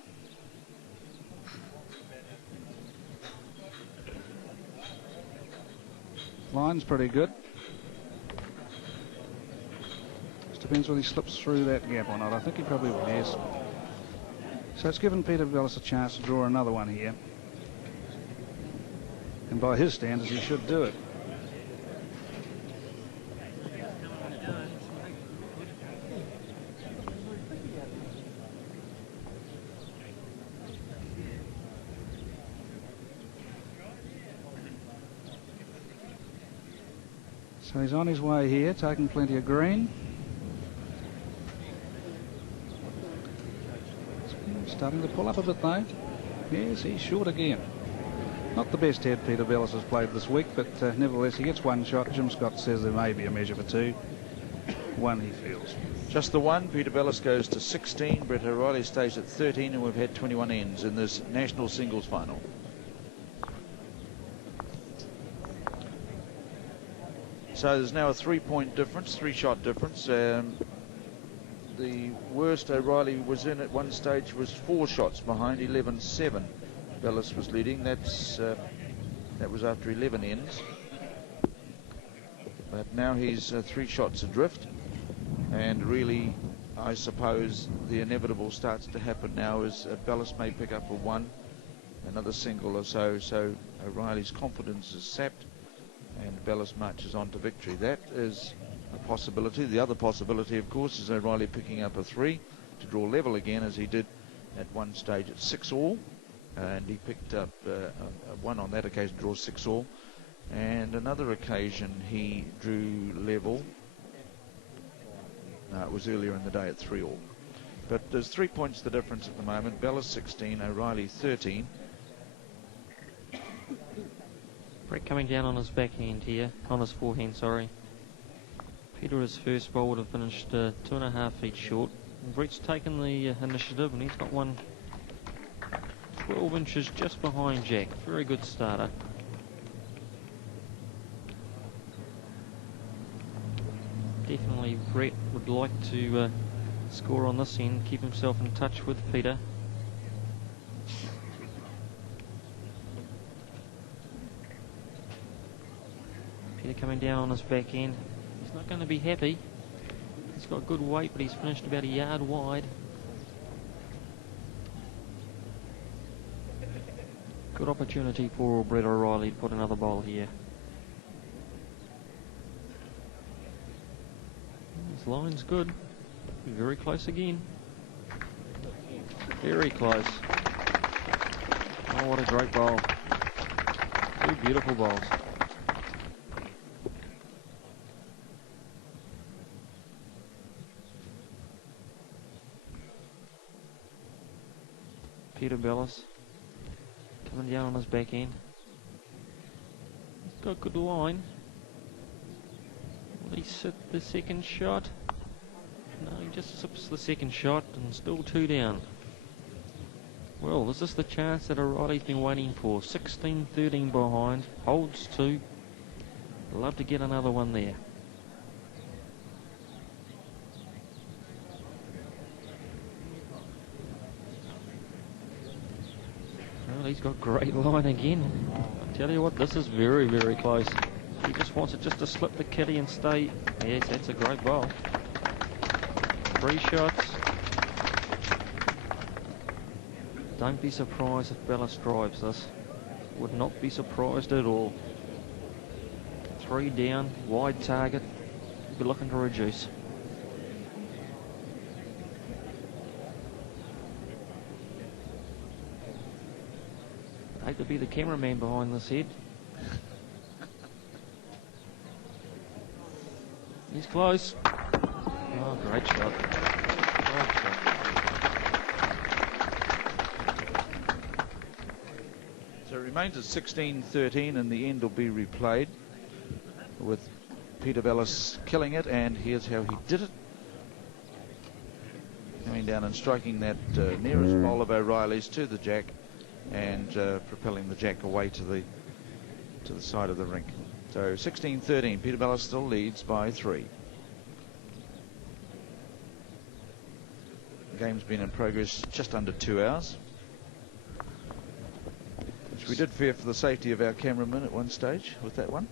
Line's pretty good. Just depends whether he slips through that gap or not. I think he probably will, yes. So it's given Peter Belliss a chance to draw another one here. And by his standards, he should do it. So he's on his way here, taking plenty of green. Starting to pull up a bit though. Yes, he's short again. Not the best head Peter Belliss has played this week, but nevertheless he gets one shot. Jim Scott says there may be a measure for two. One he feels. Just the one. Peter Belliss goes to 16. Brett O'Reilly stays at 13, and we've had 21 ends in this national singles final. So there's now a 3-point difference, 3-shot difference. The worst O'Reilly was in at one stage was 4 shots behind, 11-7. Belliss was leading. That was after 11 ends. But now he's 3 shots adrift, and really, I suppose the inevitable starts to happen now as Belliss may pick up a 1, another single or so. So O'Reilly's confidence is sapped, and Belliss marches on to victory. That is a possibility. The other possibility, of course, is O'Reilly picking up a 3 to draw level again, as he did at one stage at 6-all, and he picked up a 1 on that occasion, draws 6-all, and another occasion he drew level. No, it was earlier in the day at 3-all. But there's 3 points the difference at the moment. Belliss 16, O'Reilly 13. Brett coming down on his backhand here, on his forehand, sorry. Peter, his first bowl would have finished 2.5 feet short. And Brett's taken the initiative, and he's got one 12 inches just behind Jack. Very good starter. Definitely Brett would like to score on this end, keep himself in touch with Peter. Peter coming down on his back end. He's not going to be happy. He's got good weight, but he's finished about a yard wide. Good opportunity for Brett O'Reilly to put another bowl here. His line's good. Very close again. Very close. Oh, what a great bowl. 2 beautiful bowls. Peter Belliss coming down on his back end. He's got good line. Will he sit the second shot? No, he just sips the second shot and still 2 down. Well, this is the chance that O'Reilly's been waiting for. 16-13 behind, holds 2. Love to get another one there. Well, he's got great line again. I tell you what, this is very, very close. He just wants it just to slip the kitty and stay. Yes, that's a great bowl. 3 shots. Don't be surprised if Belliss drives this. Would not be surprised at all. 3 down, wide target. Be looking to reduce. Hate to be the cameraman behind this head. He's close. Oh, great shot. Great shot. So it remains at 16-13, and the end will be replayed with Peter Belliss killing it, and here's how he did it. Coming down and striking that nearest bowl of O'Reilly's to the jack, and propelling the jack away to the side of the rink. So 16-13, Peter Belliss still leads by 3. The game's been in progress just under 2 hours, which we did fear for the safety of our cameraman at one stage with that one.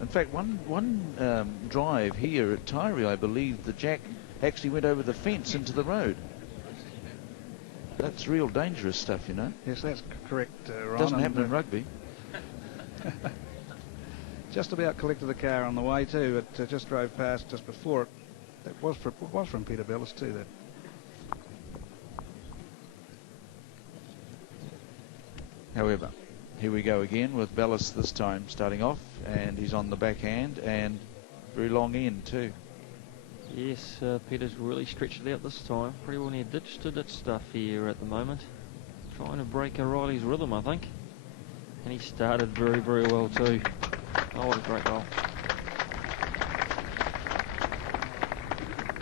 In fact, one drive here at Tyree, I believe the jack actually went over the fence into the road. That's real dangerous stuff, you know. Yes, that's correct, Ron. Doesn't happen in rugby. Just about collected the car on the way too. It just drove past just before it. That was from Peter Belliss too. That. However, here we go again with Belliss this time starting off, and he's on the backhand and very long end too. Yes, Peter's really stretched it out this time. Pretty well near ditch to ditch stuff here at the moment. Trying to break O'Reilly's rhythm, I think. And he started very, very well too. Oh, what a great goal.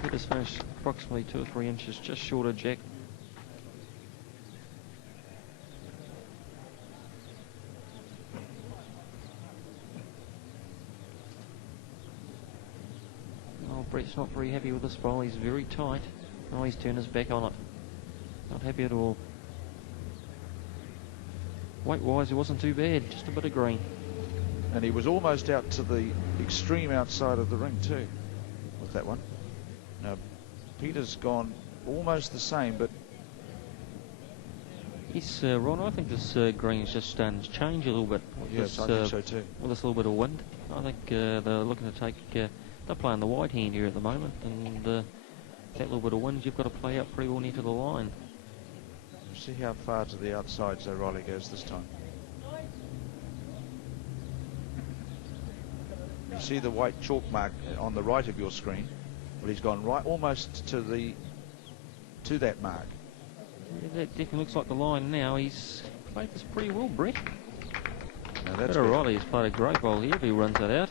Peter's finished approximately 2 or 3 inches just short of jack. Brett's not very happy with this ball. He's very tight. Oh, he's turned his back on it. Not happy at all. Weight-wise, he wasn't too bad. Just a bit of green. And he was almost out to the extreme outside of the ring too with that one. Now, Peter's gone almost the same, but... Yes, Ron, I think this green's just starting to change a little bit. Yes, I think so too. With this little bit of wind. I think they're looking to take... they're playing the wide hand here at the moment, and that little bit of wind, you've got to play out pretty well near to the line. See how far to the outside O'Reilly goes this time. You see the white chalk mark on the right of your screen? Well, he's gone right almost to that mark. Yeah, that definitely looks like the line now. He's played this pretty well, Brett. Now that's O'Reilly has played a great ball here if he runs it out.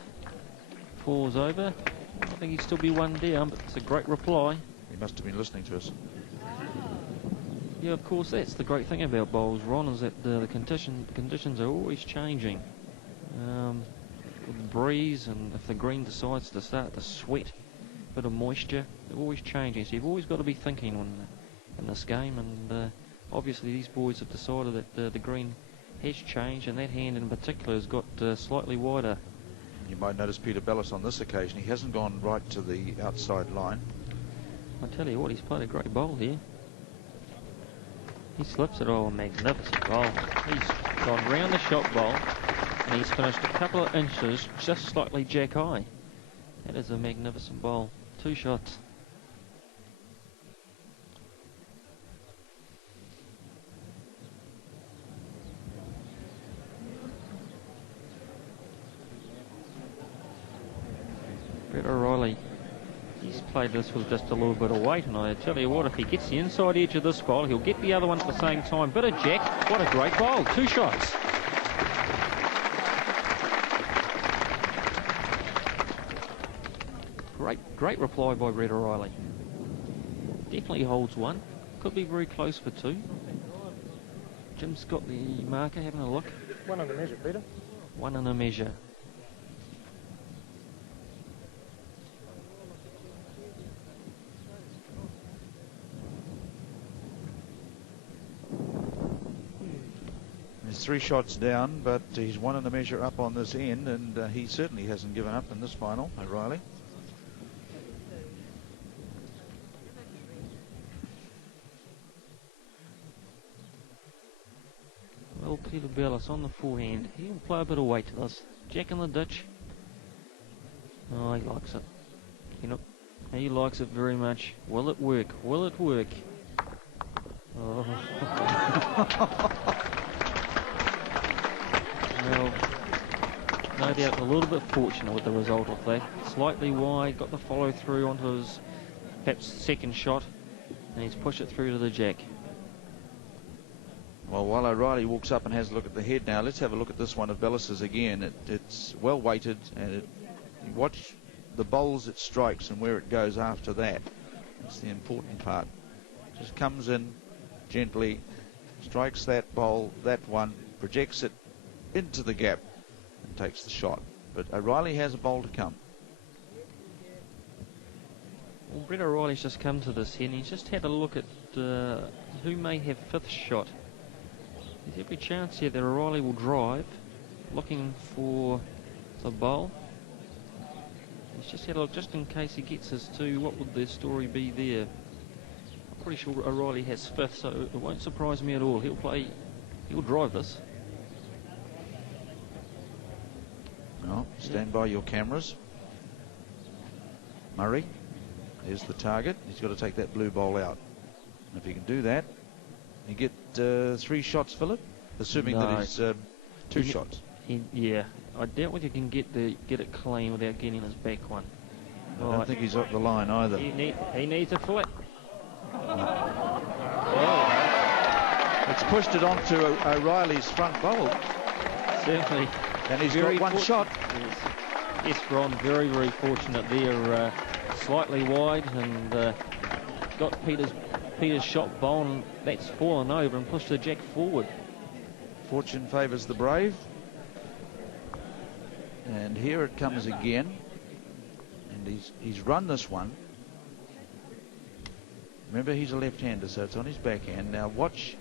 Falls over. I think he'd still be 1 down, but it's a great reply. He must have been listening to us. Yeah, of course, that's the great thing about bowls, Ron, is that the conditions are always changing. With the breeze, and if the green decides to start to sweat, a bit of moisture, they're always changing. So you've always got to be thinking in this game, and obviously these boys have decided that the green has changed, and that hand in particular has got slightly wider. You might notice Peter Belliss on this occasion, he hasn't gone right to the outside line. I tell you what, he's played a great bowl here. He slips it all, a magnificent bowl. He's gone round the shot bowl, and he's finished a couple of inches just slightly jack high. That is a magnificent bowl. 2 shots. Brett O'Reilly, he's played this with just a little bit of weight, and I tell you what, if he gets the inside edge of this bowl, he'll get the other one at the same time. Bit of jack, what a great bowl, 2 shots. Great reply by Brett O'Reilly. Definitely holds 1, could be very close for 2. Jim's got the marker, having a look. 1 on the measure, Peter. 1 on a measure. He's 3 shots down, but he's 1 in the measure up on this end, and he certainly hasn't given up in this final, O'Reilly. Peter Belliss on the forehand. He'll play a bit of weight to this. Jack in the ditch. Oh, he likes it. You know, he likes it very much. Will it work? Will it work? Oh. Well, no doubt a little bit fortunate with the result of that. Slightly wide, got the follow through onto his perhaps second shot, and he's pushed it through to the jack. Well, while O'Reilly walks up and has a look at the head now, let's have a look at this one of Belliss's again. It's well weighted, and you watch the bowls it strikes and where it goes after that. That's the important part. Just comes in gently, strikes that bowl, that one, projects it into the gap and takes the shot. But O'Reilly has a bowl to come. Well, Brett O'Reilly's just come to this here, and he's just had a look at who may have fifth shot. There's every chance here that O'Reilly will drive, looking for the bowl. He's just had a look, just in case he gets his two. What would the story be there? I'm pretty sure O'Reilly has fifth, so it won't surprise me at all. He'll drive this. Well, stand by your cameras. Murray, there's the target. He's got to take that blue bowl out. And if he can do that, you get 3 shots, Philip, assuming that he's 2 shots. Yeah, I doubt whether you can get it clean without getting his back one. I don't think he's up the line either. He needs a flat. It's pushed it onto O'Reilly's front bowl. Certainly. And he's got one shot. Yes, Ron, very, very fortunate there. Slightly wide and got Peter's shot bowl, and that's fallen over and pushed the jack forward. Fortune favours the brave. And here it comes again. And he's run this one. Remember, he's a left-hander, so it's on his backhand. Now watch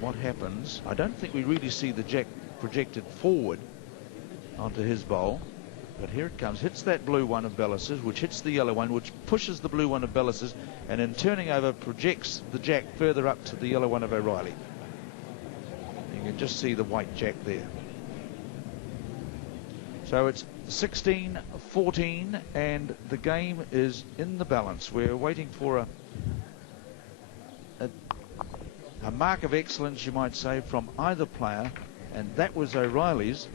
what happens. I don't think we really see the jack projected forward onto his bowl. But here it comes, hits that blue one of Bellis's, which hits the yellow one, which pushes the blue one of Bellis's, and in turning over projects the jack further up to the yellow one of O'Reilly. You can just see the white jack there. So it's 16-14, and the game is in the balance. We're waiting for a mark of excellence, you might say, from either player, and that was O'Reilly's.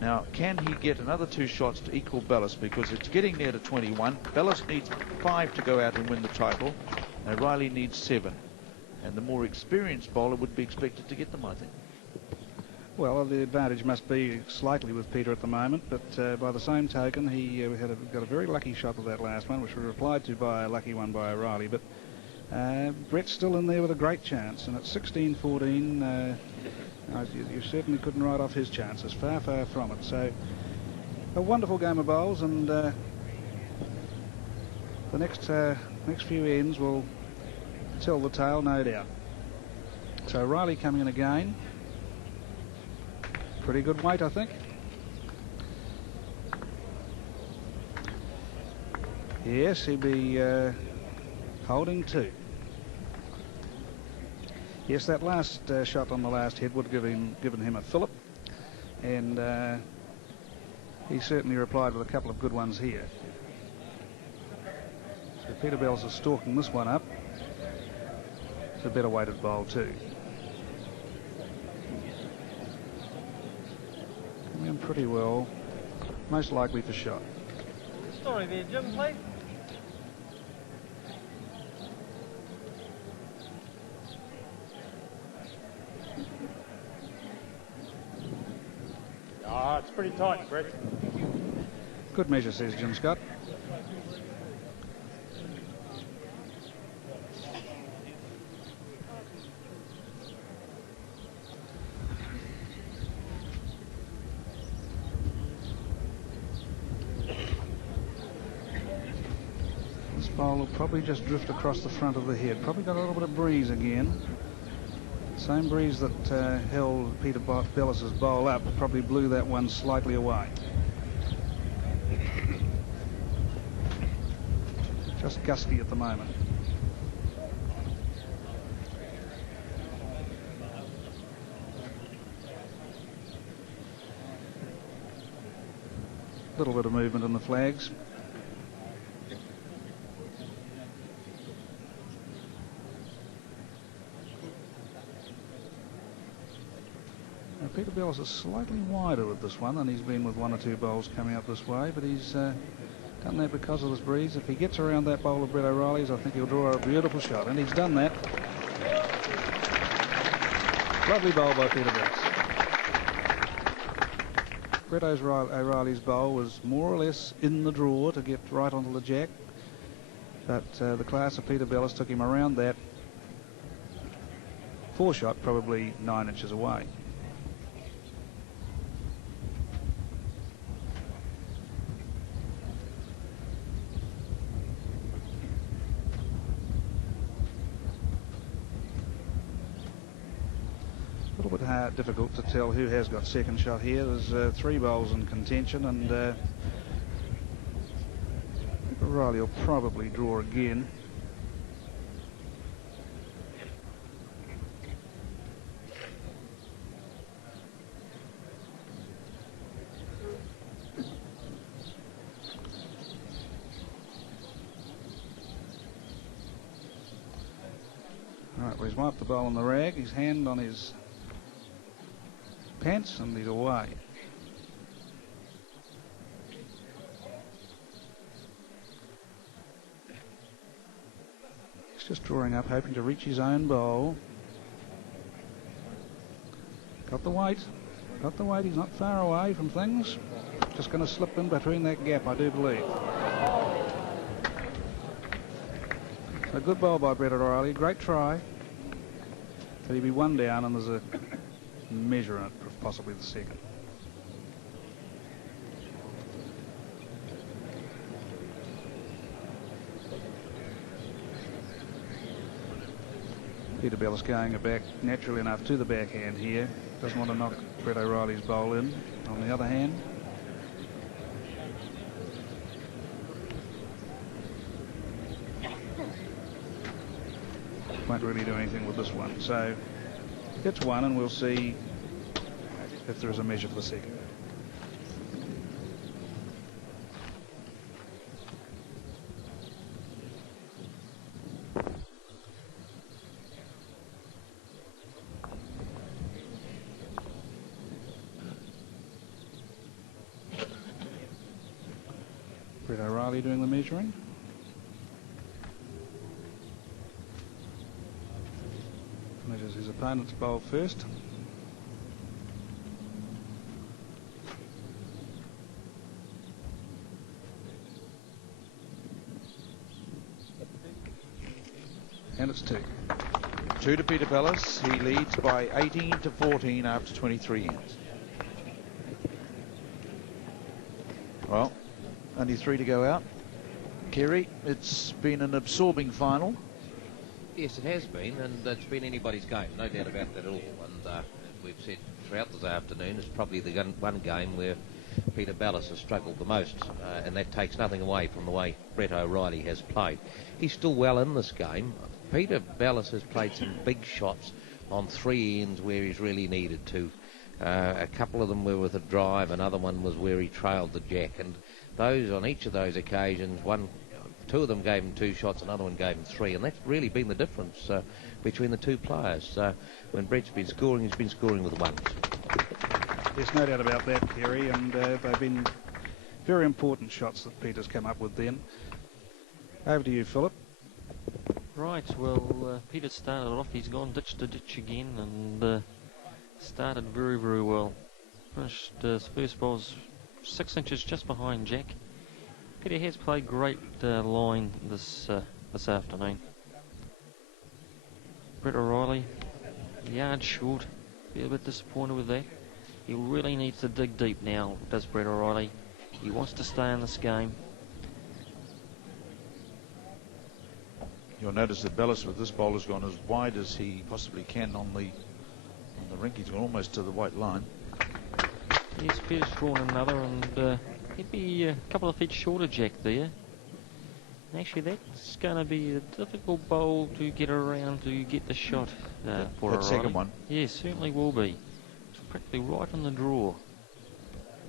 Now, can he get another 2 shots to equal Belliss, because it's getting near to 21. Belliss needs 5 to go out and win the title. O'Reilly needs 7. And the more experienced bowler would be expected to get them, I think. Well, the advantage must be slightly with Peter at the moment, but by the same token, he got a very lucky shot with that last one, which was replied to by a lucky one by O'Reilly. But Brett's still in there with a great chance, and at 16-14, you certainly couldn't write off his chances. Far, far from it. So, a wonderful game of bowls, and the next few ends will tell the tale, no doubt. So, O'Reilly coming in again. Pretty good weight, I think. Yes, he'd be holding 2. Yes, that last shot on the last head would have given him a fillip, and he certainly replied with a couple of good ones here. So Peter Belliss is stalking this one up. It's a better weighted bowl too. Coming in pretty well, most likely for shot. Story there, Jim, please. It's pretty tight, Brett. Good measure, says Jim Scott. This bowl will probably just drift across the front of the head. Probably got a little bit of breeze again. Same breeze that held Peter Bellis's bowl up probably blew that one slightly away. Just gusty at the moment. little bit of movement in the flags. Now, Peter Belliss is slightly wider with this one than he's been with one or two bowls coming up this way, but he's done that because of this breeze. If he gets around that bowl of Brett O'Reilly's, I think he'll draw a beautiful shot, and he's done that. Lovely bowl by Peter Belliss. Brett O'Reilly's bowl was more or less in the draw to get right onto the jack, but the class of Peter Belliss took him around that 4-shot, probably 9 inches away. A little bit difficult to tell who has got second shot here. There's 3 bowls in contention, and O'Reilly will probably draw again. All right, well, he's wiped the bowl on the rag, his hand on his pants, and he's away. He's just drawing up, hoping to reach his own bowl. Got the weight. Got the weight. He's not far away from things. Just going to slip in between that gap, I do believe. A good bowl by Brett O'Reilly. Great try. But he'd be 1 down, and there's a measure in it, possibly the second. Peter Belliss going back naturally enough to the backhand here. Doesn't want to knock Brett O'Reilly's bowl in. On the other hand, won't really do anything with this one. So it's 1, and we'll see if there is a measure for the second. Brett O'Reilly doing the measuring. Measures his opponent's bowl first. And it's 2. 2 to Peter Belliss. He leads by 18 to 14 after 23 ends. Well, only 3 to go out. Kerry, it's been an absorbing final. Yes, it has been, and it's been anybody's game, no doubt about that at all. And we've said throughout this afternoon, it's probably the one game where Peter Belliss has struggled the most, and that takes nothing away from the way Brett O'Reilly has played. He's still well in this game. Peter Belliss has played some big shots on 3 ends where he's really needed to. A couple of them were with a drive, another one was where he trailed the jack, and those on each of those occasions, 2 of them gave him 2 shots, another one gave him 3, and that's really been the difference between the 2 players. When Brett's been scoring, he's been scoring with 1s. There's no doubt about that, Kerry, and they've been very important shots that Peter's come up with then. Over to you, Philip. Right, well, Peter started off, he's gone ditch to ditch again, and started very, very well. Finished his first bowl's 6 inches just behind Jack. Peter has played great line this afternoon. Brett O'Reilly, yard short, be a bit disappointed with that. He really needs to dig deep now, does Brett O'Reilly. He wants to stay in this game. You'll notice that Belliss with this bowl has gone as wide as he possibly can on the rink. He's gone almost to the white line. Yes, Peter's drawn another, and he'd be a couple of feet shorter Jack there. Actually, that's going to be a difficult bowl to get around to get the shot for that second one. Yes, certainly will be. It's practically right on the draw.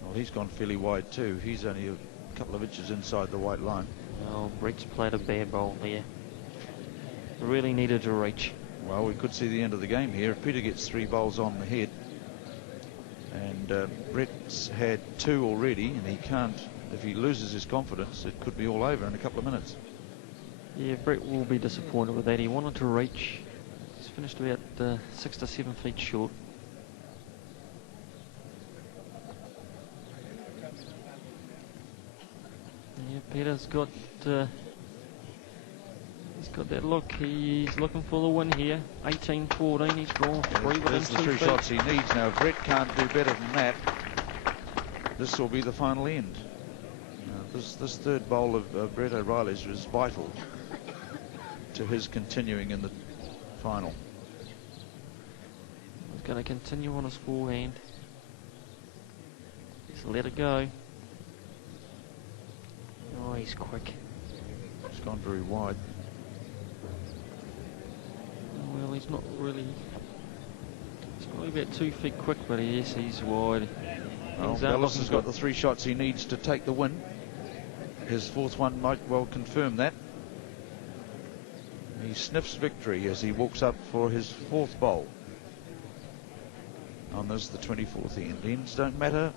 Well, he's gone fairly wide too. He's only a couple of inches inside the white line. Oh, Brett's played a bad bowl there. Really needed to reach. Well, we could see the end of the game here. If Peter gets 3 bowls on the head, and Brett's had 2 already, and he can't, if he loses his confidence, it could be all over in a couple of minutes. Yeah, Brett will be disappointed with that. He wanted to reach. He's finished about 6 to 7 feet short. Yeah, Peter's got he's got that look. He's looking for the win here. 18-14. He's drawn 3 within There's the 2 3 feet. shots he needs now. If Brett can't do better than that, this will be the final end. This third bowl of Brett O'Reilly's was vital to his continuing in the final. He's going to continue on his forehand. Just let it go. Oh, he's quick. It's gone very wide. Well, he's not really. He's probably about 2 feet quick, but yes, he's wide. Well, Things aren't Belliss looking has got good. the 3 shots he needs to take the win. His 4th one might well confirm that. He sniffs victory as he walks up for his 4th bowl. On this, the 24th end. Ends don't matter.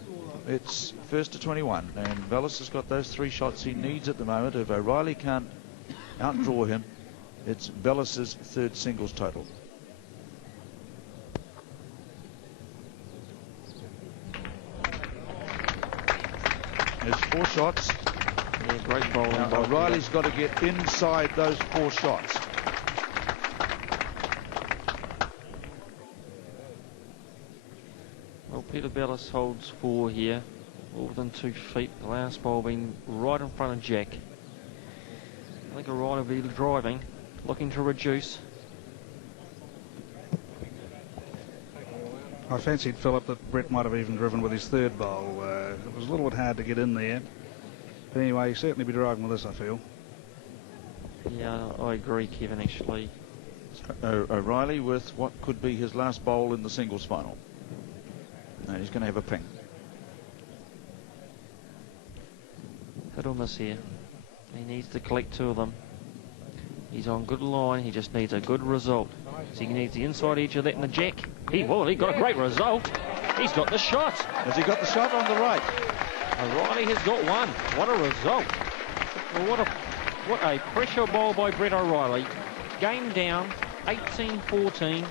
It's 1st to 21, and Belliss has got those 3 shots he needs at the moment. If O'Reilly can't outdraw him, it's Bellis's 3rd singles total. There's 4 shots. Yeah, great bowling. Now, by O'Reilly's got to get inside those 4 shots. Well, Peter Belliss holds 4 here, all within 2 feet. The last ball being right in front of Jack. I think O'Reilly will be driving, looking to reduce. I fancied, Philip, that Brett might have even driven with his 3rd bowl. It was a little bit hard to get in there. But anyway, he'll certainly be driving with this, I feel. Yeah, I agree, Kevin, actually. O'Reilly with what could be his last bowl in the singles final. Now he's going to have a ping. Hit or miss here. He needs to collect 2 of them. He's on good line. He just needs a good result. So he needs the inside edge of that and the jack. He got a great result. He's got the shot. Has he got the shot on the right? O'Reilly has got 1. What a result. Well, what a pressure bowl by Brett O'Reilly. Game down, 18-14.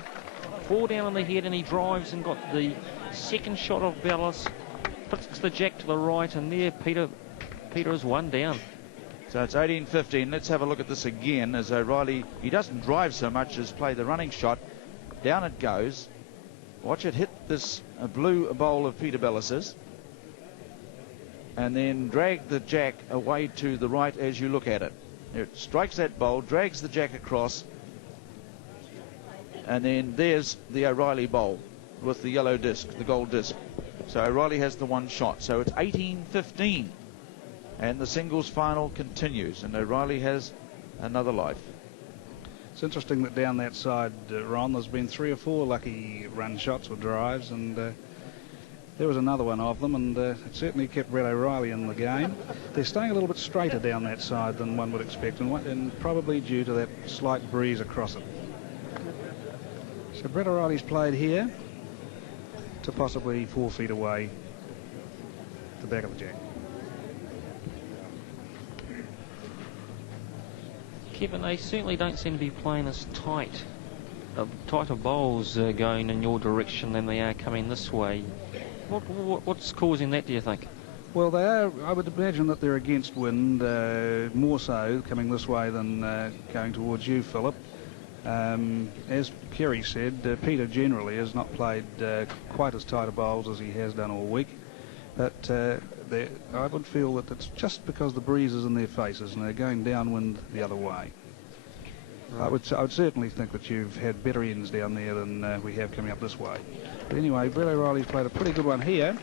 4 down on the head, and he drives and got the 2nd shot of Belliss. Puts the jack to the right, and there Peter is 1 down. So it's 18-15. Let's have a look at this again as O'Reilly, he doesn't drive so much as play the running shot. Down it goes. Watch it hit this blue bowl of Peter Bellis's. And then drag the jack away to the right as you look at it. It strikes that bowl, drags the jack across. And then there's the O'Reilly bowl with the yellow disc, the gold disc. So O'Reilly has the 1 shot. So it's 18-15. And the singles final continues, and O'Reilly has another life. It's interesting that down that side, Ron, there's been 3 or 4 lucky run shots with drives, and there was another one of them, and it certainly kept Brett O'Reilly in the game. They're staying a little bit straighter down that side than one would expect, and probably due to that slight breeze across it. So Brett O'Reilly's played here to possibly 4 feet away, the back of the jack. Kevin, they certainly don't seem to be playing as tighter bowls going in your direction than they are coming this way. What's causing that, do you think? Well, they are. I would imagine that they're against wind, more so coming this way than going towards you, Philip. As Kerry said, Peter generally has not played quite as tight a bowls as he has done all week. But I would feel that it's just because the breeze is in their faces and they're going downwind the other way. Right. I would certainly think that you've had better ends down there than we have coming up this way. But anyway, Brett O'Reilly's played a pretty good one here.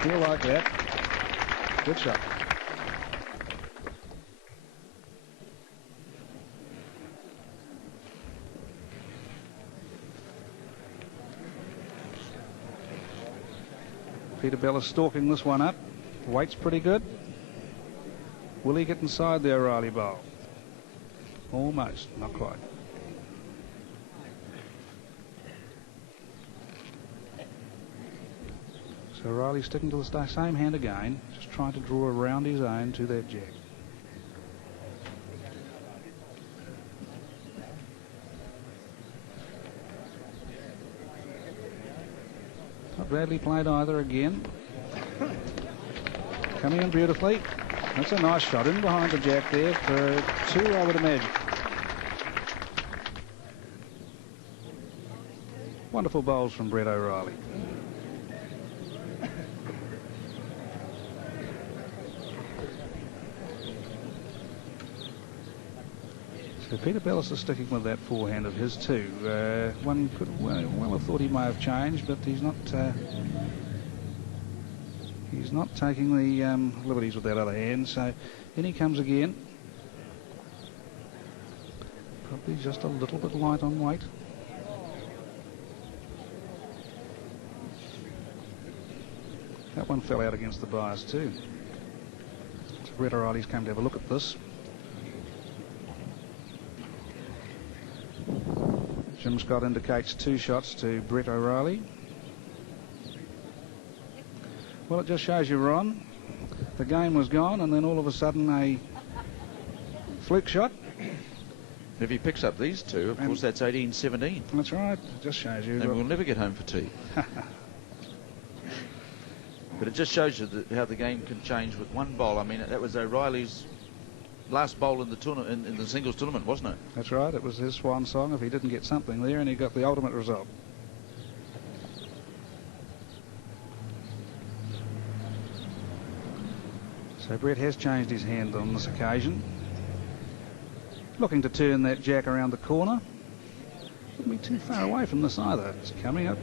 Feel like that. Good shot. Peter Belliss stalking this one up. Weight's pretty good. Will he get inside the O'Reilly bowl? Almost, not quite. So O'Reilly's sticking to the same hand again, just trying to draw around his own to that jack. Not badly played either again. Coming in beautifully. That's a nice shot in behind the jack there for two, I would imagine. Wonderful bowls from Brett O'Reilly. So Peter Belliss is sticking with that forehand of his too. One could well have thought he may have changed, but he's not. He's not taking the liberties with that other hand. So in he comes again. Probably just a little bit light on weight. That one fell out against the bars too. So Brett O'Reilly's come to have a look at this. Jim Scott indicates 2 shots to Brett O'Reilly. Well, it just shows you, Ron, the game was gone, and then all of a sudden a fluke shot. If he picks up these two, of course, that's 18-17. That's right. It just shows you. And we'll never get home for tea. But it just shows you how the game can change with one bowl. I mean, that was O'Reilly's last bowl in the tournament, in the singles tournament, wasn't it? That's right. It was his swan song if he didn't get something there, and he got the ultimate result. So Brett has changed his hand on this occasion. Looking to turn that jack around the corner. Wouldn't be too far away from this either. It's coming up.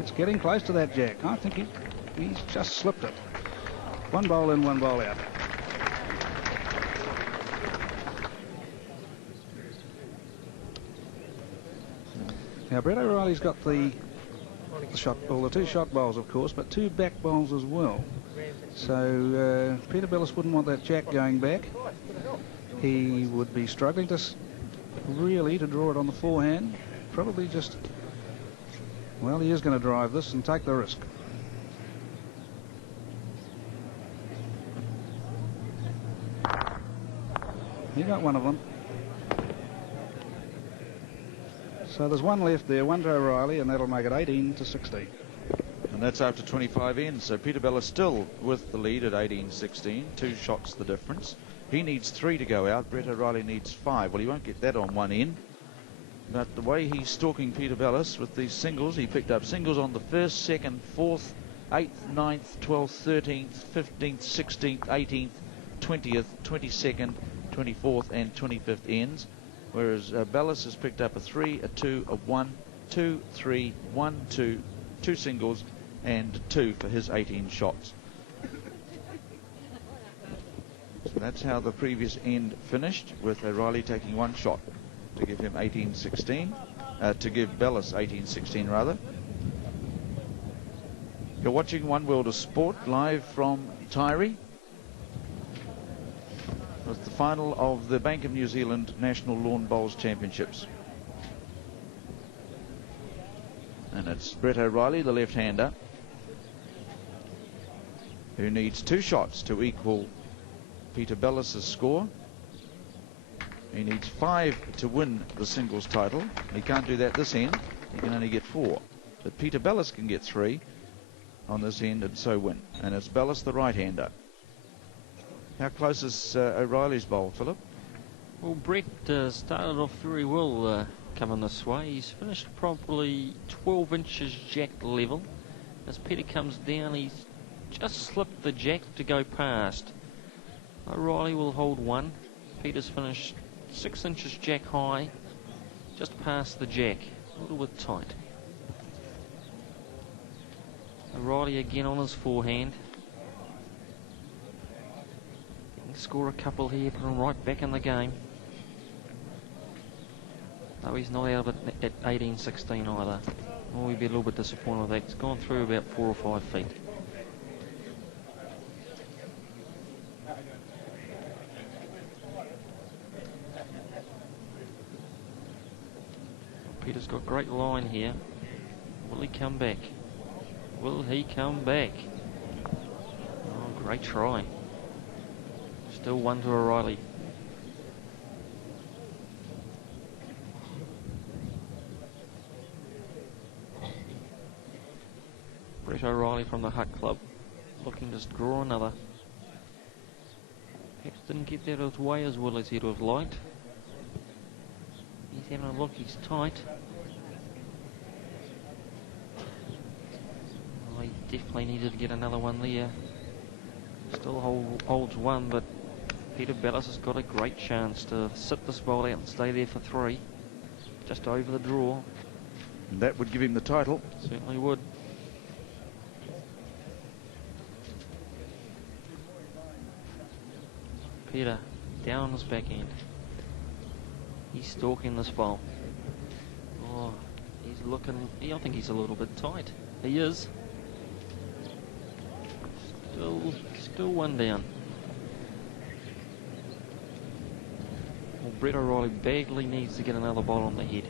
It's getting close to that jack. I think he's just slipped it. One bowl in, one bowl out. Now Brett O'Reilly's got the shot ball, the 2 shot bowls, of course, but 2 back bowls as well. So Peter Belliss wouldn't want that jack going back. He would be struggling to really to draw it on the forehand. Probably just, well, he is going to drive this and take the risk. He got one of them. So there's one left there, one to O'Reilly, and that'll make it 18-16. And that's after 25 ends. So Peter Belliss still with the lead at 18-16. 2 shots the difference. He needs 3 to go out. Brett O'Reilly needs 5. Well, he won't get that on one end. But the way he's stalking Peter Belliss with these singles, he picked up singles on the 1st, 2nd, 4th, 8th, 9th, 12th, 13th, 15th, 16th, 18th, 20th, 22nd, 24th and 25th ends. Whereas Belliss has picked up a 3, a 2, a 1, 2, 3, 1, 2, 2 singles and 2 for his 18 shots. So that's how the previous end finished, with O'Reilly taking 1 shot to give him 18-16, to give Belliss 18-16 rather. You're watching One World of Sport live from Tyree. With the final of the Bank of New Zealand National Lawn Bowls Championships. And it's Brett O'Reilly, the left-hander, who needs 2 shots to equal Peter Bellis' score. He needs 5 to win the singles title. He can't do that this end. He can only get 4. But Peter Bellis can get 3 on this end and so win. And it's Bellis, the right-hander. How close is O'Reilly's bowl, Philip? Well, Brett started off very well coming this way. He's finished probably 12 inches jack level. As Peter comes down, he's just slipped the jack to go past. O'Reilly will hold 1. Peter's finished 6 inches jack high, just past the jack, a little bit tight. O'Reilly again on his forehand. He can score a couple here, put him right back in the game. No, he's not out of it at 18-16 either. Oh, we'd be a little bit disappointed with that. He's gone through about 4 or 5 feet. Peter's got great line here. Will he come back? Will he come back? Oh, great try. Still 1 to O'Reilly. Brett O'Reilly from the Hutt Club, looking to draw another. Perhaps didn't get that out of the way as well as he'd have liked. He's having a look, he's tight. Oh, he definitely needed to get another one there. Still holds one, but Peter Belliss has got a great chance to sit this ball out and stay there for 3. Just over the draw. And that would give him the title. Certainly would. Peter down on his backhand. He's stalking this ball. Oh, he's looking. I think he's a little bit tight. He is. Still 1 down. Well, Brett O'Reilly badly needs to get another ball on the head.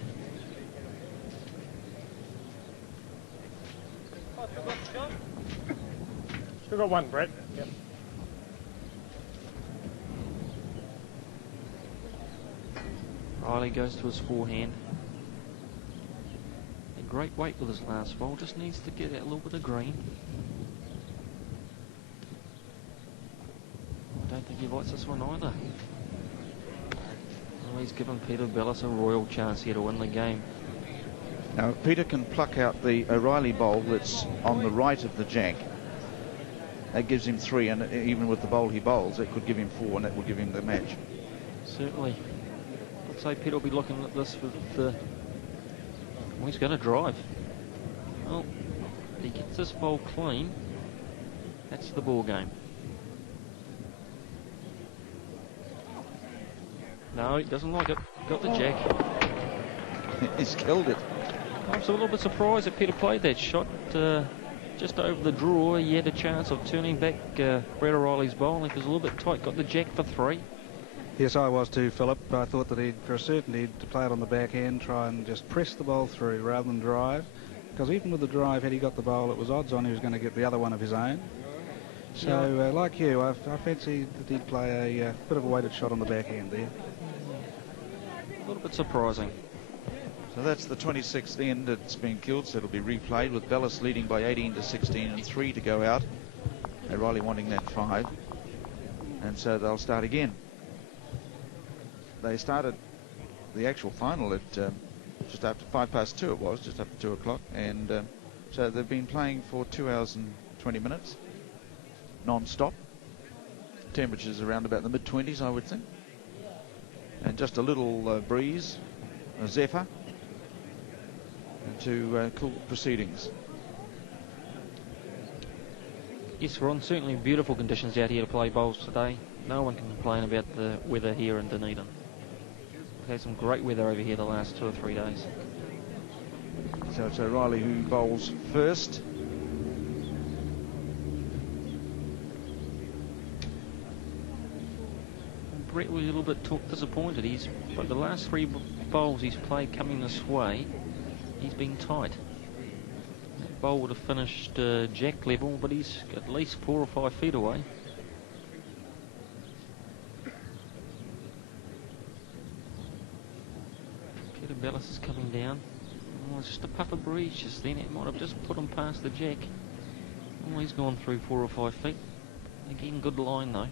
Still got 1, Brett. Yep. Riley goes to his forehand. A great weight with his last ball. Just needs to get that little bit of green. I don't think he likes this one either. Well, he's given Peter Belliss a royal chance here to win the game. Now, if Peter can pluck out the O'Reilly bowl that's on the right of the jack, that gives him 3, and even with the bowl he bowls, it could give him 4, and that would give him the match. Certainly. I'd say Peter will be looking at this with the... Well, he's going to drive. Well, if he gets this bowl clean, that's the ball game. No, he doesn't like it. Got the jack. He's killed it. I was a little bit surprised that Peter played that shot just over the draw. He had a chance of turning back Brett O'Reilly's bowl. He was a little bit tight. Got the jack for 3. Yes, I was too, Philip. I thought that he'd, for a certainty, to play it on the backhand, try and just press the ball through rather than drive. Because even with the drive, had he got the bowl, it was odds on he was going to get the other one of his own. So, like you, I fancy that he'd play a bit of a weighted shot on the backhand there. A little bit surprising. So that's the 26th end that's been killed, so it'll be replayed with Belliss leading by 18 to 16 and 3 to go out. O'Reilly wanting that 5. And so they'll start again. They started the actual final at just after 2:05 it was, just after 2 o'clock. And so they've been playing for 2 hours and 20 minutes, non-stop. Temperatures around about the mid-20s, I would think. And just a little breeze, a zephyr, to cool proceedings. Yes, Ron, certainly beautiful conditions out here to play bowls today. No one can complain about the weather here in Dunedin. We've had some great weather over here the last 2 or 3 days. So it's O'Reilly who bowls first. Brett was a little bit disappointed. He's, but the last 3 bowls he's played coming this way, he's been tight. That bowl would have finished jack level, but he's at least 4 or 5 feet away. Peter Belliss is coming down. Oh, it's just a puff of breeze just then. It might have just put him past the jack. Oh, he's gone through 4 or 5 feet. Again, good line though.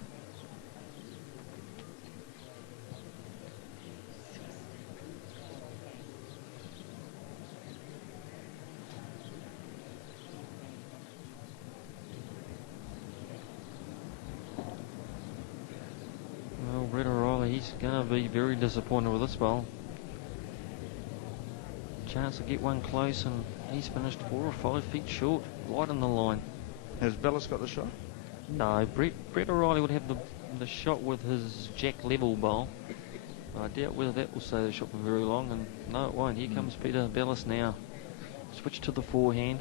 Well, Brett O'Reilly, he's going to be very disappointed with this bowl. Chance to get one close, and he's finished 4 or 5 feet short, right on the line. Has Belliss got the shot? No, Brett O'Reilly would have the shot with his jack level bowl. I doubt whether that will stay the shot for very long, and no, it won't. Here comes Peter Belliss now. Switch to the forehand.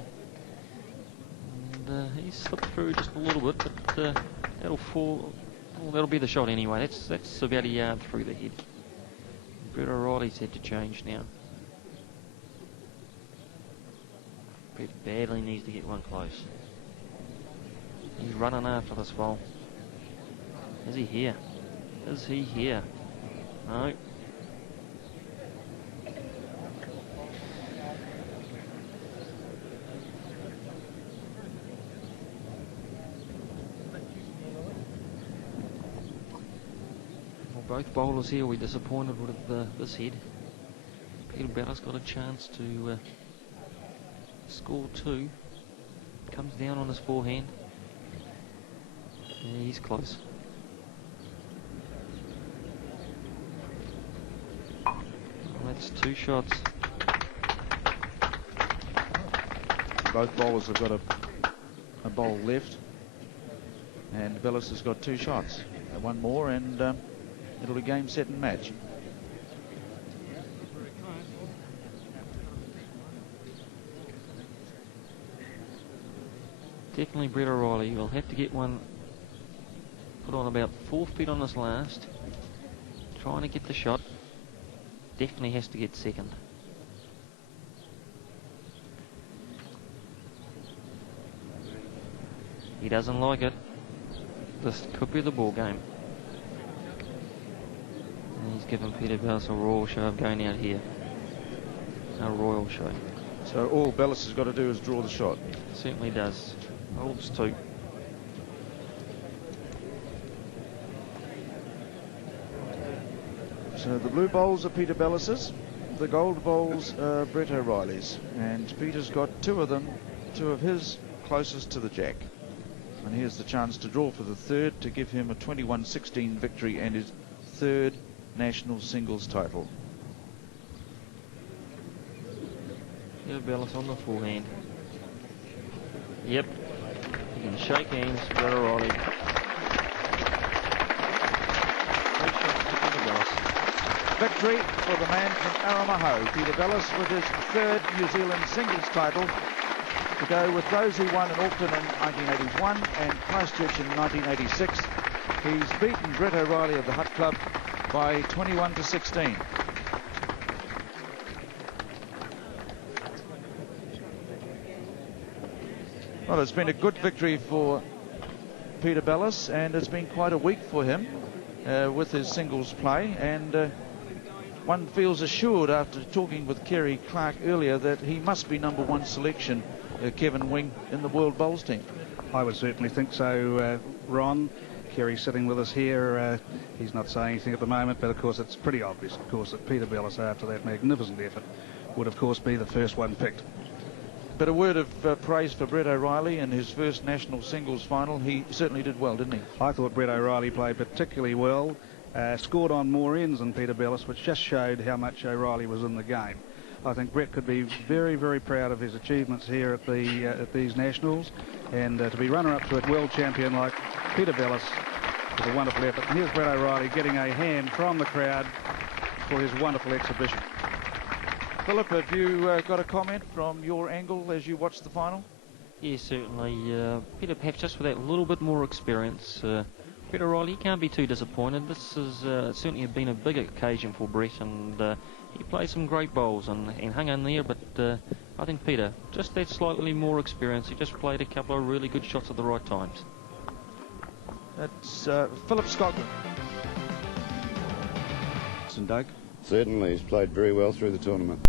And he's slipped through just a little bit, but that'll fall. Well, that'll be the shot anyway. That's about a yard through the head. Brett O'Reilly's had to change now. Brett badly needs to get one close. He's running after this ball. Is he here? Is he here? No. Well, both bowlers here will be disappointed with this head. Peter Belliss got a chance to score 2. Comes down on his forehand. Yeah, he's close. Well, that's 2 shots. Both bowlers have got a bowl left, and Belliss has got 2 shots. One more, and it'll be game, set, and match. Definitely Brett O'Reilly will have to get one put on about 4 feet on this last. Trying to get the shot. Definitely has to get second. He doesn't like it. This could be the ball game. And he's given Peter Belliss a royal show of going out here. A royal show. So all Belliss has got to do is draw the shot. Certainly does. Holds 2. So the blue bowls are Peter Bellis's, the gold bowls are Brett O'Reilly's, and Peter's got 2 of them, 2 of his closest to the jack. And here's the chance to draw for the 3rd to give him a 21-16 victory and his 3rd national singles title. Peter Belliss on the forehand. Yep. You can shake hands, Brett O'Reilly. 3 shots to Peter Belliss. Victory for the man from Aramaho, Peter Belliss, with his 3rd New Zealand singles title, to go with those who won in Auckland in 1981 and Christchurch in 1986. He's beaten Brett O'Reilly of the Hut Club by 21-16. Well, it's been a good victory for Peter Belliss, and it's been quite a week for him with his singles play, and one feels assured after talking with Kerry Clark earlier that he must be #1 selection, Kevin Wing, in the World Bowls team. I would certainly think so, Ron. Kerry's sitting with us here. He's not saying anything at the moment, but of course it's pretty obvious, of course, that Peter Belliss, after that magnificent effort, would of course be the first one picked. But a word of praise for Brett O'Reilly in his first national singles final. He certainly did well, didn't he? I thought Brett O'Reilly played particularly well. Scored on more ends than Peter Belliss, which just showed how much O'Reilly was in the game. I think Brett could be very, very proud of his achievements here at these nationals, and to be runner-up to a world champion like Peter Belliss was a wonderful effort. And here's Brett O'Reilly getting a hand from the crowd for his wonderful exhibition. Philip, have you got a comment from your angle as you watched the final? Yes, certainly. Peter, perhaps just with that little bit more experience. Brett O'Reilly, he can't be too disappointed. This has certainly been a big occasion for Brett, and he played some great bowls and hung in there, but I think Peter, just that slightly more experience. He just played a couple of really good shots at the right times. That's Philip Scotland. Doug? Certainly, he's played very well through the tournament.